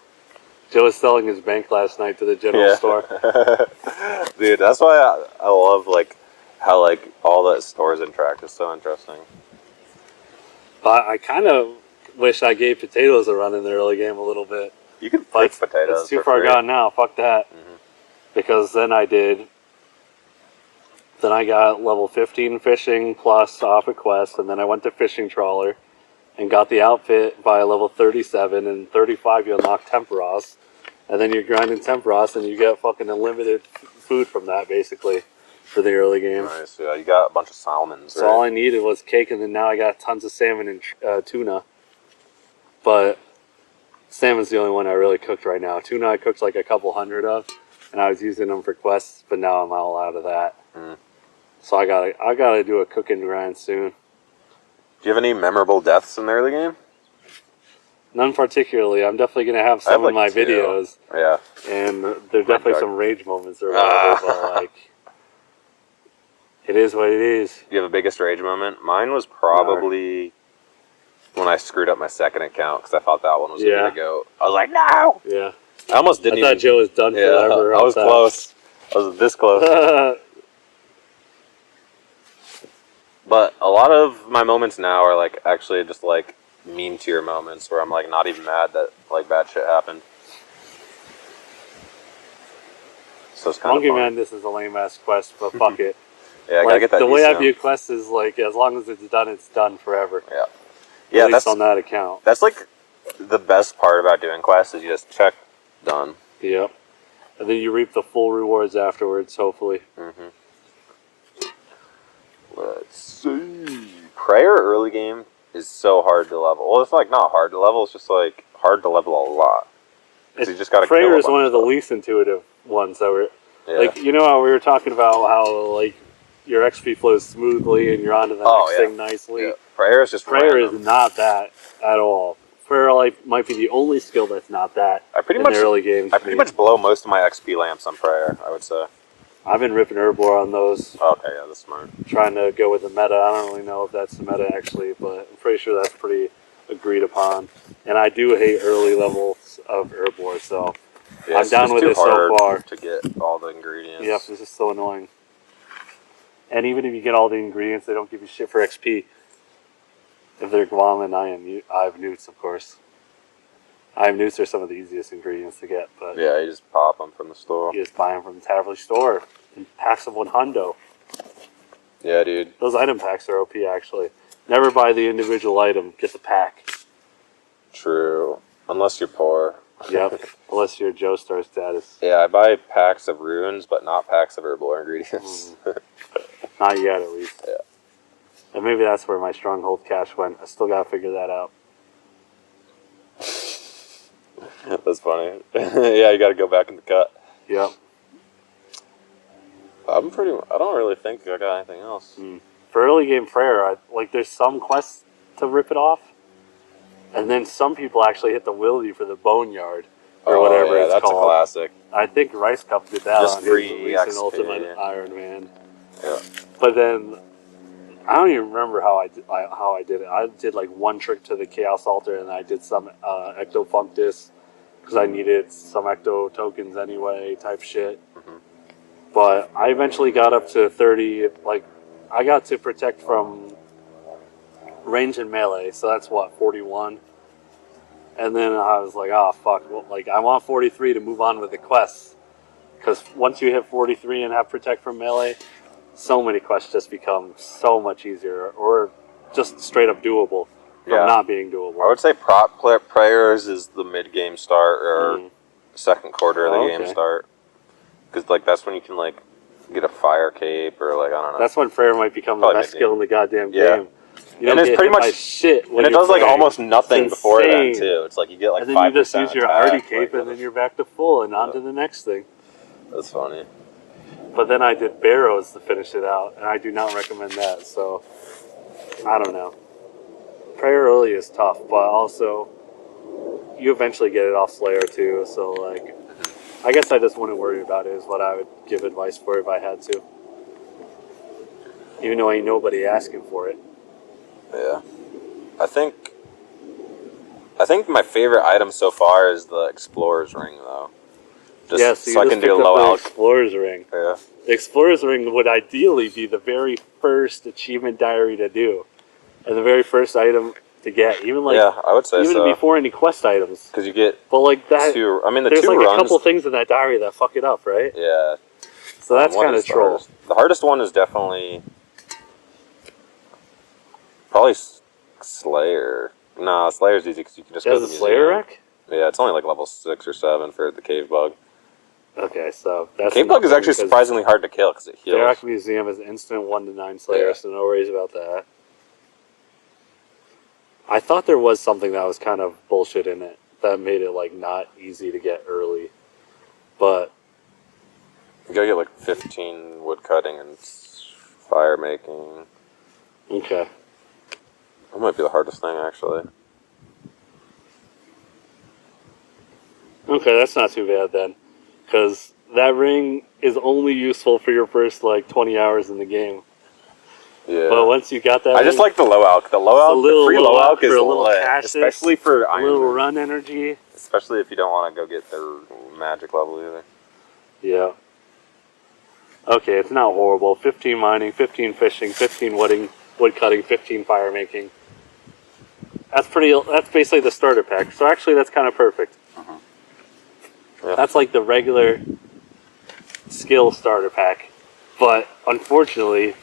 Joe was selling his bank last night to the general store. Dude, that's why I love like how like all that stores interact is so interesting. But I kind of wish I gave potatoes a run in the early game a little bit. You can But pick potatoes. it's too far gone now. Fuck that. Because then I got level 15 fishing plus off a quest, and then I went to fishing trawler and got the outfit by level 37, and 35 you unlock Temperos, and then you're grinding Temperos and you get fucking unlimited food from that basically for the early game. Nice, yeah. You got a bunch of salmons. So all I needed was cake, and then now I got tons of salmon and tuna. But salmon's the only one I really cooked right now. Tuna I cooked like a couple hundred of, and I was using them for quests, but now I'm all out of that. So I gotta do a cooking grind soon. Do you have any memorable deaths in the early game? None particularly. I'm definitely gonna have some in my videos. Yeah. And there's definitely some rage moments or whatever, but like, it is what it is. Do you have a biggest rage moment? Mine was probably when I screwed up my second account because I thought that one was going to go. I was like, no! Yeah. I almost didn't I thought Joe was done forever. I was close. I was this close. But a lot of my moments now are like actually just like meme tier moments where I'm like not even mad that like bad shit happened. So it's kind of Monkey Madness is a lame ass quest, but fuck it. Yeah, I gotta get that. The way I view quests is like as long as it's done forever. Yeah. Yeah, at least on that account. That's like the best part about doing quests is you just check done. Yep. And then you reap the full rewards afterwards, hopefully. Let's see. Prayer early game is so hard to level. Well, it's like not hard to level. It's just like hard to level a lot. You just gotta. Prayer is one of the least intuitive ones that were. Like, you know how we were talking about how like your XP flows smoothly and you're onto the next thing nicely. Yeah. Prayer is just Prayer is not that at all. Prayer might be the only skill that's not that. In the early games. I pretty much blow most of my XP lamps on prayer, I would say. I've been ripping Herbivore on those. Okay, yeah, that's smart. Trying to go with the meta. I don't really know if that's the meta actually, but I'm pretty sure that's pretty agreed upon. And I do hate early levels of Herbivore, so I'm down with it so far. To get all the ingredients. Yep, this is so annoying. And even if you get all the ingredients, they don't give you shit for XP. If they're Guam and I have newts, of course. I have newts are some of the easiest ingredients to get, but yeah, you just pop them from the store. You just buy them from the Taverly store in packs of 100. Yeah, dude. Those item packs are OP actually. Never buy the individual item, get the pack. True, unless you're poor. Yep, unless you're Joe Star status. Yeah, I buy packs of runes, but not packs of herbal ingredients. Not yet, at least. Yeah. And maybe that's where my stronghold cash went. I still gotta figure that out. That's funny. Yeah, you gotta go back in the cut. Yep. I don't really think I got anything else. For early game prayer, there's some quests to rip it off. And then some people actually hit the Wildy for the Boneyard. Or whatever it's that's called. A classic. I think Rice Cup did that Just on free his recent XP. Ultimate Iron Man. Yeah. But then I don't even remember how I did it. I did like one trick to the Chaos Altar, and I did some Ecto Functus because I needed some Ecto tokens anyway, type shit. But I eventually got up to 30. Like, I got to protect from range and melee, so that's what, 41. And then I was like, oh fuck, well, like I want 43 to move on with the quests, because once you hit 43 and have protect from melee, so many quests just become so much easier, or just straight up doable from not being doable. I would say prop prayers is the mid game start or second quarter of the game start, because like that's when you can like get a fire cape or like I don't know. That's when prayer might become the best skill in the goddamn game. You and it's pretty much shit, and it does like almost nothing before then too. It's like you get like 5%. And then you just use your arty cape, and then you're back to full and on to the next thing. That's funny. But then I did Barrows to finish it out, and I do not recommend that. So I don't know. Prayer early is tough, but also you eventually get it off Slayer too. So like, I guess I just wouldn't worry about it. Is what I would give advice for if I had to. Even though ain't nobody asking for it. Yeah, I think I think my favorite item so far is the Explorer's Ring, though. Just Yeah, so so I you can just do picked a up low the alc. Explorer's Ring. Yeah. The Explorer's Ring would ideally be the very first achievement diary to do, and the very first item to get, even like Yeah, I would say even so. before any quest items. Because you get But like that, two. I mean, the there's two like runs. a couple things in that diary that fuck it up, right? Yeah. So that's What kind is of troll. The hardest one is definitely probably Slayer. No, Slayer's easy because you can just go There's to a the Slayer museum. wreck. Yeah, it's only like level 6 or 7 for the cave bug. Okay, so that's Cave bug is nothing, actually because surprisingly hard to kill because it heals. Farak Museum is instant 1 to 9 Slayer, Yeah. so no worries about that. I thought there was something that was kind of bullshit in it that made it like not easy to get early, but You gotta get like 15 wood cutting and fire making. okay. That might be the hardest thing actually. Okay, that's not too bad then, because that ring is only useful for your first like 20 hours in the game. Yeah. But once you got that, I just like the low alc. The low alc, the free low alc is for a little lit, cash, especially for a Iron little Man. run energy. Especially if you don't want to go get their magic level either. Yeah. Okay, it's not horrible. 15 mining, 15 fishing, 15 wood cutting, 15 fire making. That's pretty. That's basically the starter pack. So actually, that's kind of perfect. Yeah. That's like the regular skill starter pack. But unfortunately,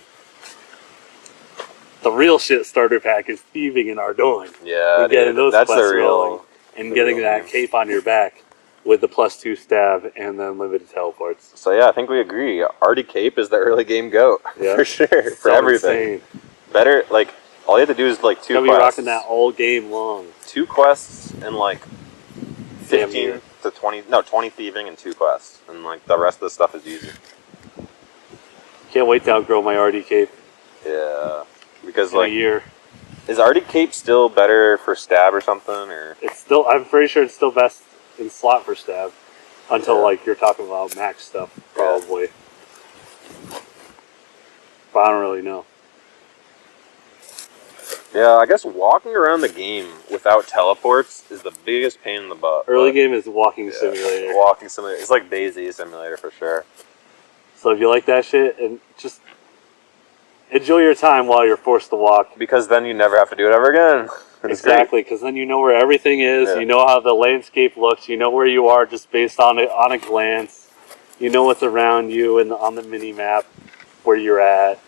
the real shit starter pack is thieving and Ardoin. Yeah, And getting those that's the quests real. rolling and getting that cape on your back with the +2 stab and then limited teleports. So yeah, I think we agree. Artie Cape is the early game goat for sure for So everything. insane. Better like all you have to do is like 2 Gonna quests. be rocking that all game long. 2 quests and like Damn 15 near. to 20 thieving and 2 quests, and like the rest of the stuff is easy. Can't wait to outgrow my RD cape Yeah, because in like a year. is Artie Cape still better for stab or something or? It's still. I'm pretty sure it's still best in slot for stab until like you're talking about max stuff probably. But I don't really know. Yeah, I guess walking around the game without teleports is the biggest pain in the butt. Early but, game is walking yeah, simulator. Walking simulator. It's like Daisy simulator for sure. So if you like that shit, and just enjoy your time while you're forced to walk. Because then you never have to do it ever again. Exactly, because then you know where everything is. Yeah. You know how the landscape looks. You know where you are just based on it on a glance. You know what's around you and on the mini map where you're at.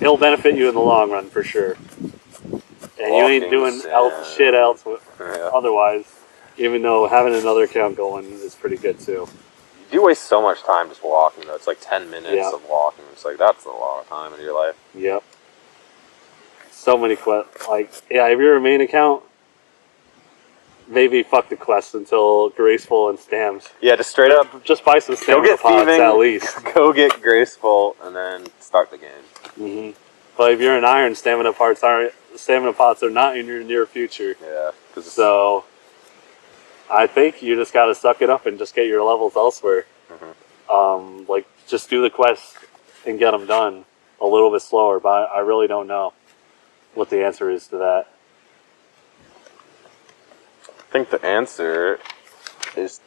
It'll benefit you in the long run for sure. And you ain't doing shit else otherwise. Even though having another account going is pretty good too. You do waste so much time just walking though. It's like 10 minutes of walking. It's like that's a lot of time in your life. Yep. So many quests. Like, yeah, if you're a main account, maybe fuck the quest until Graceful and Stams. Yeah, just straight up. Just buy some Go stamina get pots thieving, at least. Go get Graceful, and then start the game. But if you're an iron, stamina pots are not in your near future. Yeah. So I think you just gotta suck it up and just get your levels elsewhere. Like just do the quests and get them done a little bit slower. But I really don't know what the answer is to that. I think the answer is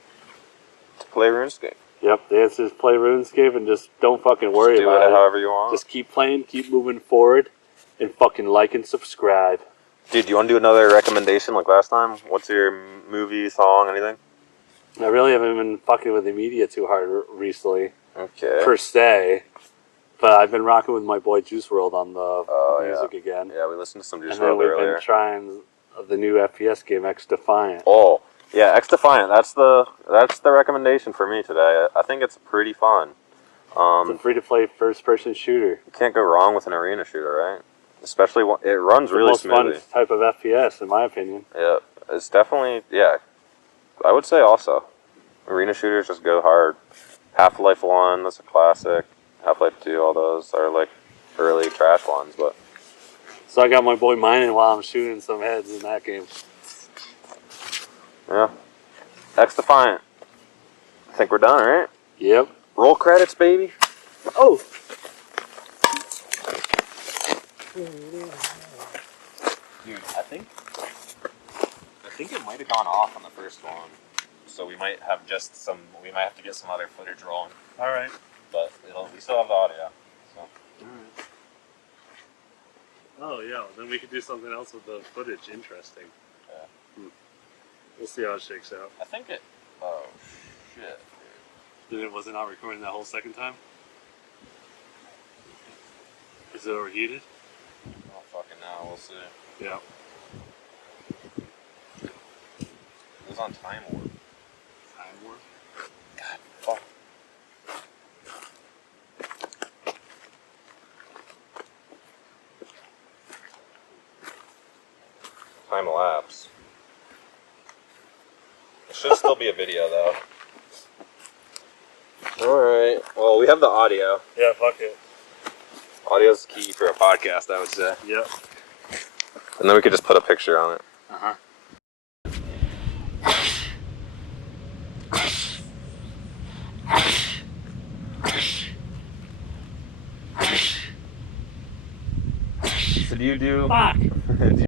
to play RuneScape. Yep, the answer is play RuneScape and just don't fucking worry about it. Do it however you want. Just keep playing, keep moving forward, and fucking like and subscribe. Dude, do you want to do another recommendation like last time? What's your movie, song, anything? I really haven't been fucking with the media too hard recently. Okay. Per se. But I've been rocking with my boy Juice WRLD on the music again. Yeah, we listened to some Juice WRLD earlier. And then we've been trying the new FPS game, X Defiant. Oh, yeah, X Defiant. That's the recommendation for me today. I think it's pretty fun. It's a free-to-play first-person shooter. You can't go wrong with an arena shooter, right? Especially when it runs really smoothly. It's the most fun type of FPS, in my opinion. Yeah, it's definitely, I would say also. Arena shooters just go hard. Half-Life 1, that's a classic. Half-Life 2, all those are like early trash ones, but... So I got my boy mining while I'm shooting some heads in that game. Yeah. X Defiant. I think we're done, right? Yep. Roll credits, baby. Oh! Dude, I think think it might have gone off on the first one, so we might have just some. We might have to get some other footage rolling. All right. But we still have the audio. So. All right. Oh yeah, then we could do something else with the footage. Interesting. Yeah. We'll see how it shakes out. I think it. Oh shit. Then it wasn't not recording that whole second time. Is it overheated? Oh fucking now. We'll see. Yeah. It was on time warp. Time warp. God fuck. Time lapse. It should still be a video though. Alright. Well, we have the audio. Yeah, fuck it. Audio's key for a podcast, I would say. Yep. And then we could just put a picture on it. Uh-huh. So do you do... Fuck!